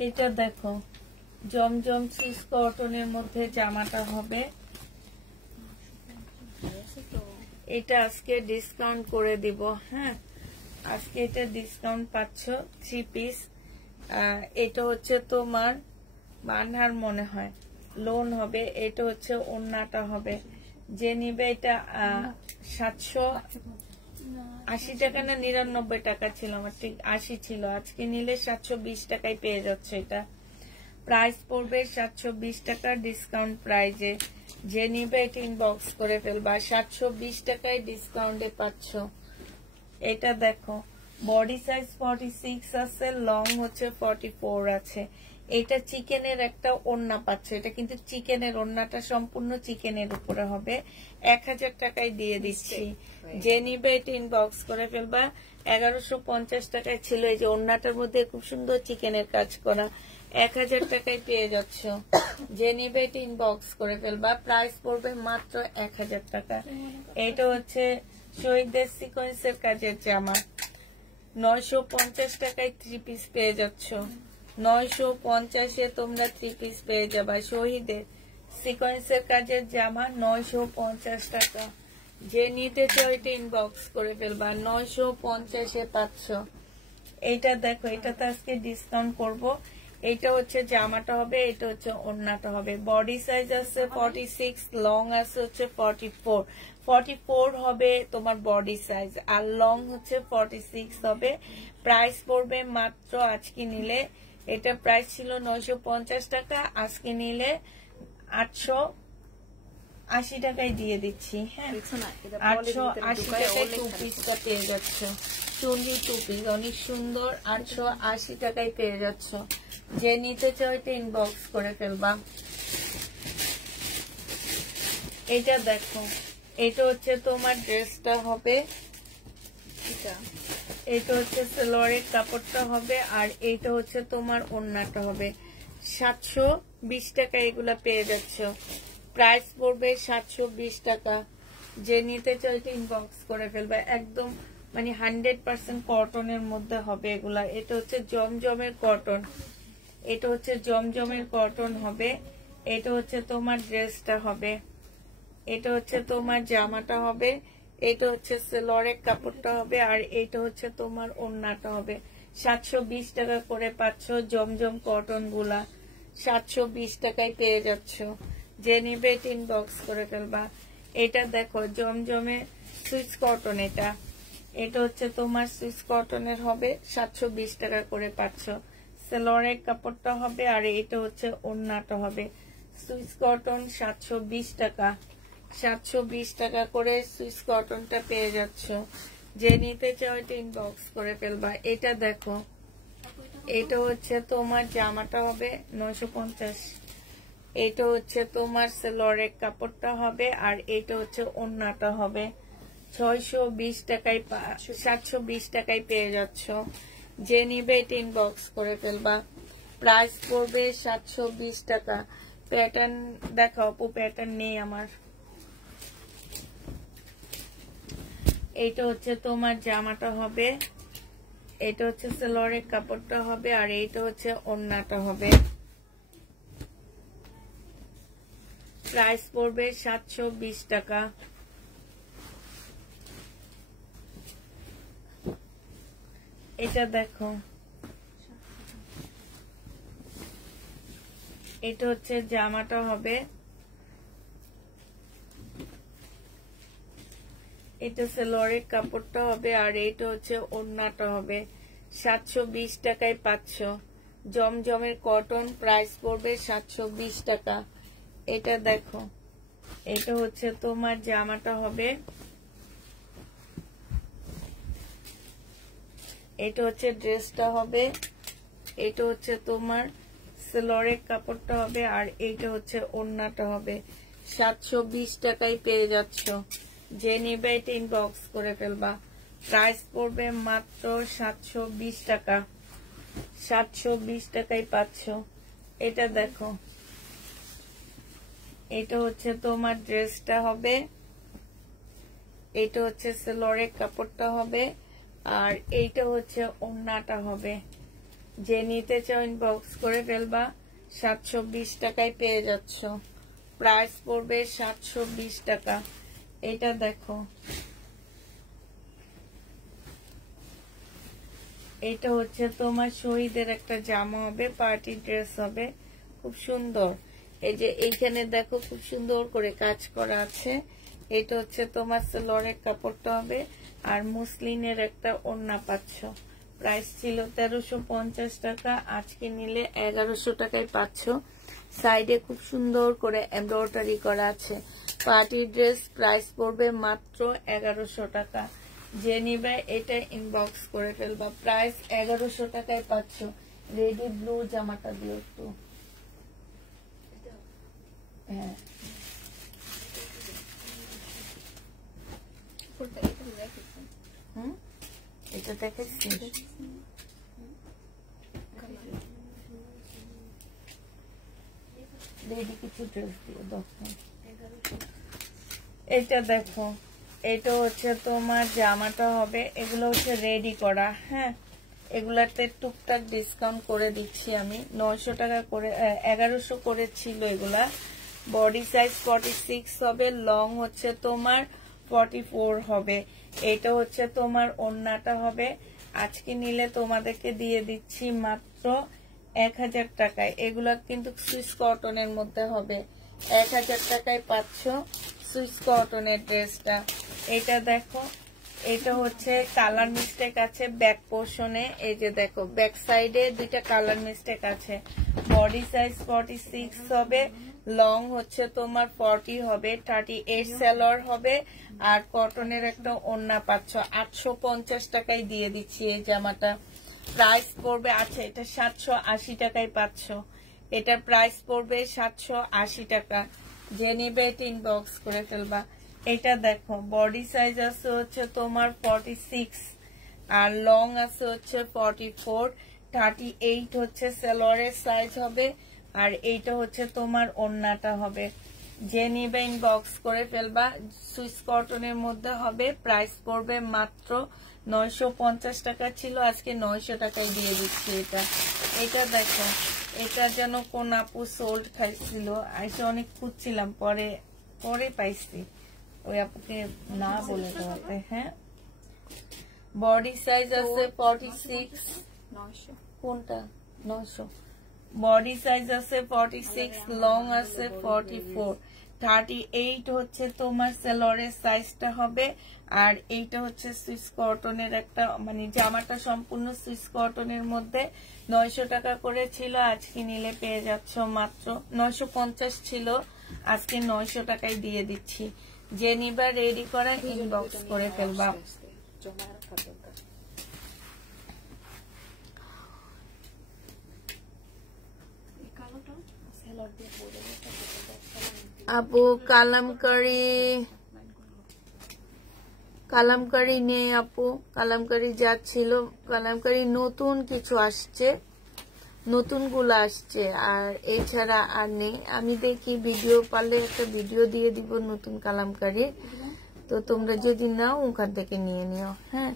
এটা দেখো জমজম সিস কটনের মধ্যে জামাটা হবে। এটা আজকে ডিসকাউন্ট করে দিব, হ্যাঁ আজকে এটা ডিসকাউন্ট পাচ্ছ। 3 পিস। এটা হচ্ছে তোমার বানহার মনে হয় লোন হবে। এটা হচ্ছে ওড়নাটা হবে। যে নিবে এটা 780 টাকা না 99 টাকা ছিল, আমার ঠিক 80 ছিল। আজকে নিলে 720 টাকায় পেয়ে যাচ্ছে। এটা প্রাইস পড়বে 720 টাকা ডিসকাউন্ট প্রাইজে। যে নিবে এটা ইনবক্স করে ফেলবা। 720 টাকায় ডিসকাউন্টে পাচ্ছ। এটা দেখো বডি সাইজ 46 আছে, লং হচ্ছে 44 আছে। এটা চিকেনের একটা ওড়না পাচ্ছ। এটা কিন্তু চিকেনের ওড়নাটা সম্পূর্ণ চিকেনের উপরে হবে। 1000 টাকায় দিয়ে দিচ্ছি। যে নিবে এটা ইনবক্স করে ফেলবা। 1150 টাকায় ছিল। এই যে ওড়নাটার মধ্যে খুব সুন্দর চিকেনের কাজ করা, 1000 টাকায় পেয়ে যাচ্ছ। যে নিবে এটা ইনবক্স করে ফেলবা। প্রাইস পড়বে মাত্র 1000 টাকা। এটা হচ্ছে শহীদদের সিকোয়েন্সের কাজের জামা, 950 টাকায় 3 পিস পেয়ে যাচ্ছ। 950-এ তোমরা 3 পিস পেয়ে যাবা। শহীদের সিকোয়েন্সের কাজের জামা 950 টাকা। যে নিতে চাও এটা ইনবক্স করে ফেলবা। 950-এ পাচ্ছ। এইটা দেখো, এটা তো আজকে ডিসকাউন্ট করব। এটা হচ্ছে জামাটা হবে, এটা হচ্ছে ওড়নাটা হবে। বডি সাইজ আছে 46, লং আছে হচ্ছে 44। 44 হবে তোমার বডি সাইজ, আর লং হচ্ছে 46 হবে। প্রাইস পড়বে মাত্র আজকে নিলে, এটা প্রাইস ছিল 950 টাকা, আজকে নিলে 880 টাকায় দিয়ে দিচ্ছি। হ্যাঁ 880 টাকায় 2 পিসটা পেয়ে যাচ্ছ। চুন্নি 2 পিস অনেক সুন্দর, 880 টাকায় পেয়ে যাচ্ছ। যে নিতে চাও এটা ইনবক্স করে ফেলবা। এটা দেখো, এটা হচ্ছে তোমার ড্রেসটা হবে, এটা হচ্ছে সেলোয়ারের কাপড়টা হবে, আর এইটা হচ্ছে তোমার ওড়নাটা হবে। 720 টাকা এগুলা পেয়ে যাচ্ছ। প্রাইস পড়বে 720 টাকা। যে নিতে চাও এটা ইনবক্স করে ফেলবে। একদম মানে 100% কটনের মধ্যে হবে এগুলা। এটা হচ্ছে জমজমের কটন, এটা হচ্ছে জমজমের কটন হবে। এটা হচ্ছে তোমার ড্রেসটা হবে, এটা হচ্ছে তোমার জামাটা হবে, এটা হচ্ছে সেলোয়ারের কাপড়টা হবে, আর এটা হচ্ছে তোমার ওড়নাটা হবে। 720 টাকা করে পাচ্ছ জমজম কটন গুলা। 720 টাকায় পেয়ে যাচ্ছ। যে নিবে ইনবক্স করে ফেলবা। এটা দেখো জমজমে সুইচ কটন, এটা এটা হচ্ছে তোমার সুইচ কটনের হবে। 720 টাকা করে পাচ্ছ। সেলোয়ারের কাপড়টা হবে, আর এটা হচ্ছে ওড়নাটা হবে। সুইচ কটন 720 টাকা, 720 টাকা করে সুইচ কটনটা পেয়ে যাচ্ছ। যে নিতে চাও এটা ইনবক্স করে ফেলবা। এটা দেখো, এটা হচ্ছে তোমার জামাটা হবে 950। এটা হচ্ছে তোমার সেলোয়ারের কাপড়টা হবে, আর এটা হচ্ছে ওড়নাটা হবে। 620 টাকায় 720 টাকায় পেয়ে যাচ্ছ। যে নিবে এটা ইনবক্স করে ফেলবা। প্রাইস পড়বে 720 টাকা। প্যাটার্ন দেখাও আপু, প্যাটার্ন নেই আমার। এইটা হচ্ছে তোমার জামাটা হবে, এটা হচ্ছে সেলোয়ারের কাপড়টা হবে, আর এইটা হচ্ছে ওড়নাটা হবে। প্রাইস পড়বে 720 টাকা। এটা দেখো, এটা হচ্ছে জামাটা হবে, এটা সালোয়ারের কাপড়টা হবে আর এটা হচ্ছে ওড়নাটা হবে। 720 টাকায় পাচ্ছ। জমজমের কটন, প্রাইস পড়বে 720 টাকা। এটা দেখো, এটা হচ্ছে তোমার জামাটা হবে, এটা হচ্ছে ড্রেসটা হবে, এটা হচ্ছে তোমার সালোয়ারের কাপড়টা হবে আর এইটা হচ্ছে ওড়নাটা হবে। 720 টাকায় পেয়ে যাচ্ছ। যে নিবে এটা ইনবক্স করে ফেলবা। প্রাইস পড়বে মাত্র 720 টাকা। 720 টাকায় পাচ্ছ। এটা দেখো, এটা হচ্ছে তোমার ড্রেসটা হবে, এটা হচ্ছে সালোয়ারের কাপড়টা হবে আর এইটা হচ্ছে ওড়নাটা হবে। যে নিতে চাও ইনবক্স করে ফেলবা। 720 টাকায় পেয়ে যাচ্ছ। প্রাইস পড়বে 720 টাকা। এটা দেখো, এটা হচ্ছে তোমার শহীদের একটা জামা হবে, পার্টি ড্রেস হবে, খুব সুন্দর। এই যে এইখানে দেখো খুব সুন্দর করে কাজ করা আছে। এটা হচ্ছে তোমার সালোয়ারের কাপড়টা হবে আর মুসলিনের একটা ওড়না পাচ্ছ। প্রাইস ছিল 1350 টাকা, আজকে নিলে 1100 টাকায় পাচ্ছ। সাইডে খুব সুন্দর করে এমব্রয়ডারি করা আছে। পার্টি ড্রেস, প্রাইস পড়বে মাত্র 1100 টাকা। যে নিবে এটা ইনবক্স করে ফেলবা। প্রাইস 1100 টাকায় পাচ্ছ। রেডি ব্লু জামাটা দিও একটু। হ্যাঁ, এটা দেখেছি। রেডি কিছু ড্রেস দিও দেখো। এটা দেখো, এটা হচ্ছে তোমার জামাটা হবে। এগুলো হচ্ছে রেডি করা। হ্যাঁ, এগুলাতে টুকটাক ডিসকাউন্ট করে দিচ্ছি আমি। 900 টাকা করে, 1100 করে ছিল এগুলা। বডি সাইজ 46 হবে, লং হচ্ছে তোমার 44 হবে। এটা হচ্ছে তোমার ওড়নাটা হবে। আজকে নিলে তোমাদেরকে দিয়ে দিচ্ছি মাত্র 1000 টাকায়। এগুলা কিন্তু সুইস কটনের মধ্যে হবে। 1000 টাকায় পাচ্ছ সুইস কটনের ড্রেসটা। এটা দেখো, এটা হচ্ছে কালার মিস্টেক আছে ব্যাক পোর্শনে। এই যে দেখো, ব্যাক সাইডে দুইটা কালার মিস্টেক আছে। বডি সাইজ 46 হবে, লং হচ্ছে তোমার 40 হবে, 38 সেলর হবে আর কটনের একটা ওড়না পাচ্ছ। 850 টাকায় দিয়ে দিচ্ছি এই জামাটা। প্রাইস পড়বে, আচ্ছা এটা 780 টাকায় পাচ্ছ। এটা প্রাইস পড়বে 780 টাকা। যে নিবে এটা ইনবক্স করে ফেলবা। এটা দেখো, বডি সাইজ আছে হচ্ছে তোমার 46 আর লং আছে হচ্ছে 44, 38 হচ্ছে সালোয়ারের সাইজ হবে আর এইটা হচ্ছে তোমার ওড়নাটা হবে। যে নিবে ইনবক্স করে ফেলবা। সুইস কটনের মধ্যে হবে। প্রাইস পড়বে মাত্র 950 টাকা ছিল, আজকে 900 টাকায় দিয়ে দিচ্ছি এটা। এটা দেখো, এটা যেন কোন আপু সোল্ড খাইছিল, আইসে অনেক খুঁজছিলাম, পরে পরে পাইছি। ওই আপুকে না বলে দেওয়াতে। হ্যাঁ, বডি সাইজ আছে 46, কোনটা 900। বডি সাইজ আছে 46, লং আছে 44, 38 হচ্ছে তোমার সালোয়ারের সাইজটা হবে আর এইটা হচ্ছে সুইস কটনের একটা, মানে জামাটা সম্পূর্ণ সুইস কটনের মধ্যে। 900 টাকা করে ছিল, আজকে নিলে পেয়ে যাচ্ছ মাত্র 950 ছিল, আজকে 900 টাকায় দিয়ে দিচ্ছি। যে নিবা রেডি করা ইনবক্স করে ফেলবা। আপু কালামকারি নেই আপু, কালামকারি যাচ্ছিল। কালামকারি নতুন কিছু আসছে, নতুন গুলো আসছে আর এছাড়া আর নেই। আমি দেখি ভিডিও পারলে একটা ভিডিও দিয়ে দিব নতুন কালামকারি, তো তোমরা যদি নাও ওখান থেকে নিয়ে নিও। হ্যাঁ,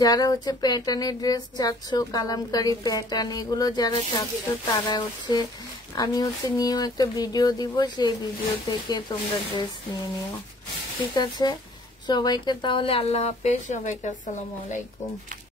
যারা হচ্ছে প্যাটার্নের ড্রেস চাচ্ছ, কালামকারি প্যাটার্ন এগুলো যারা চাচ্ছ তারা হচ্ছে, আমি হচ্ছে নিয়েও একটা ভিডিও দিব, সেই ভিডিও থেকে তোমরা ড্রেস নিয়ে নিও। ঠিক আছে, সবাইকে তাহলে আল্লাহ হাফেজ, সবাইকে আসসালামু আলাইকুম।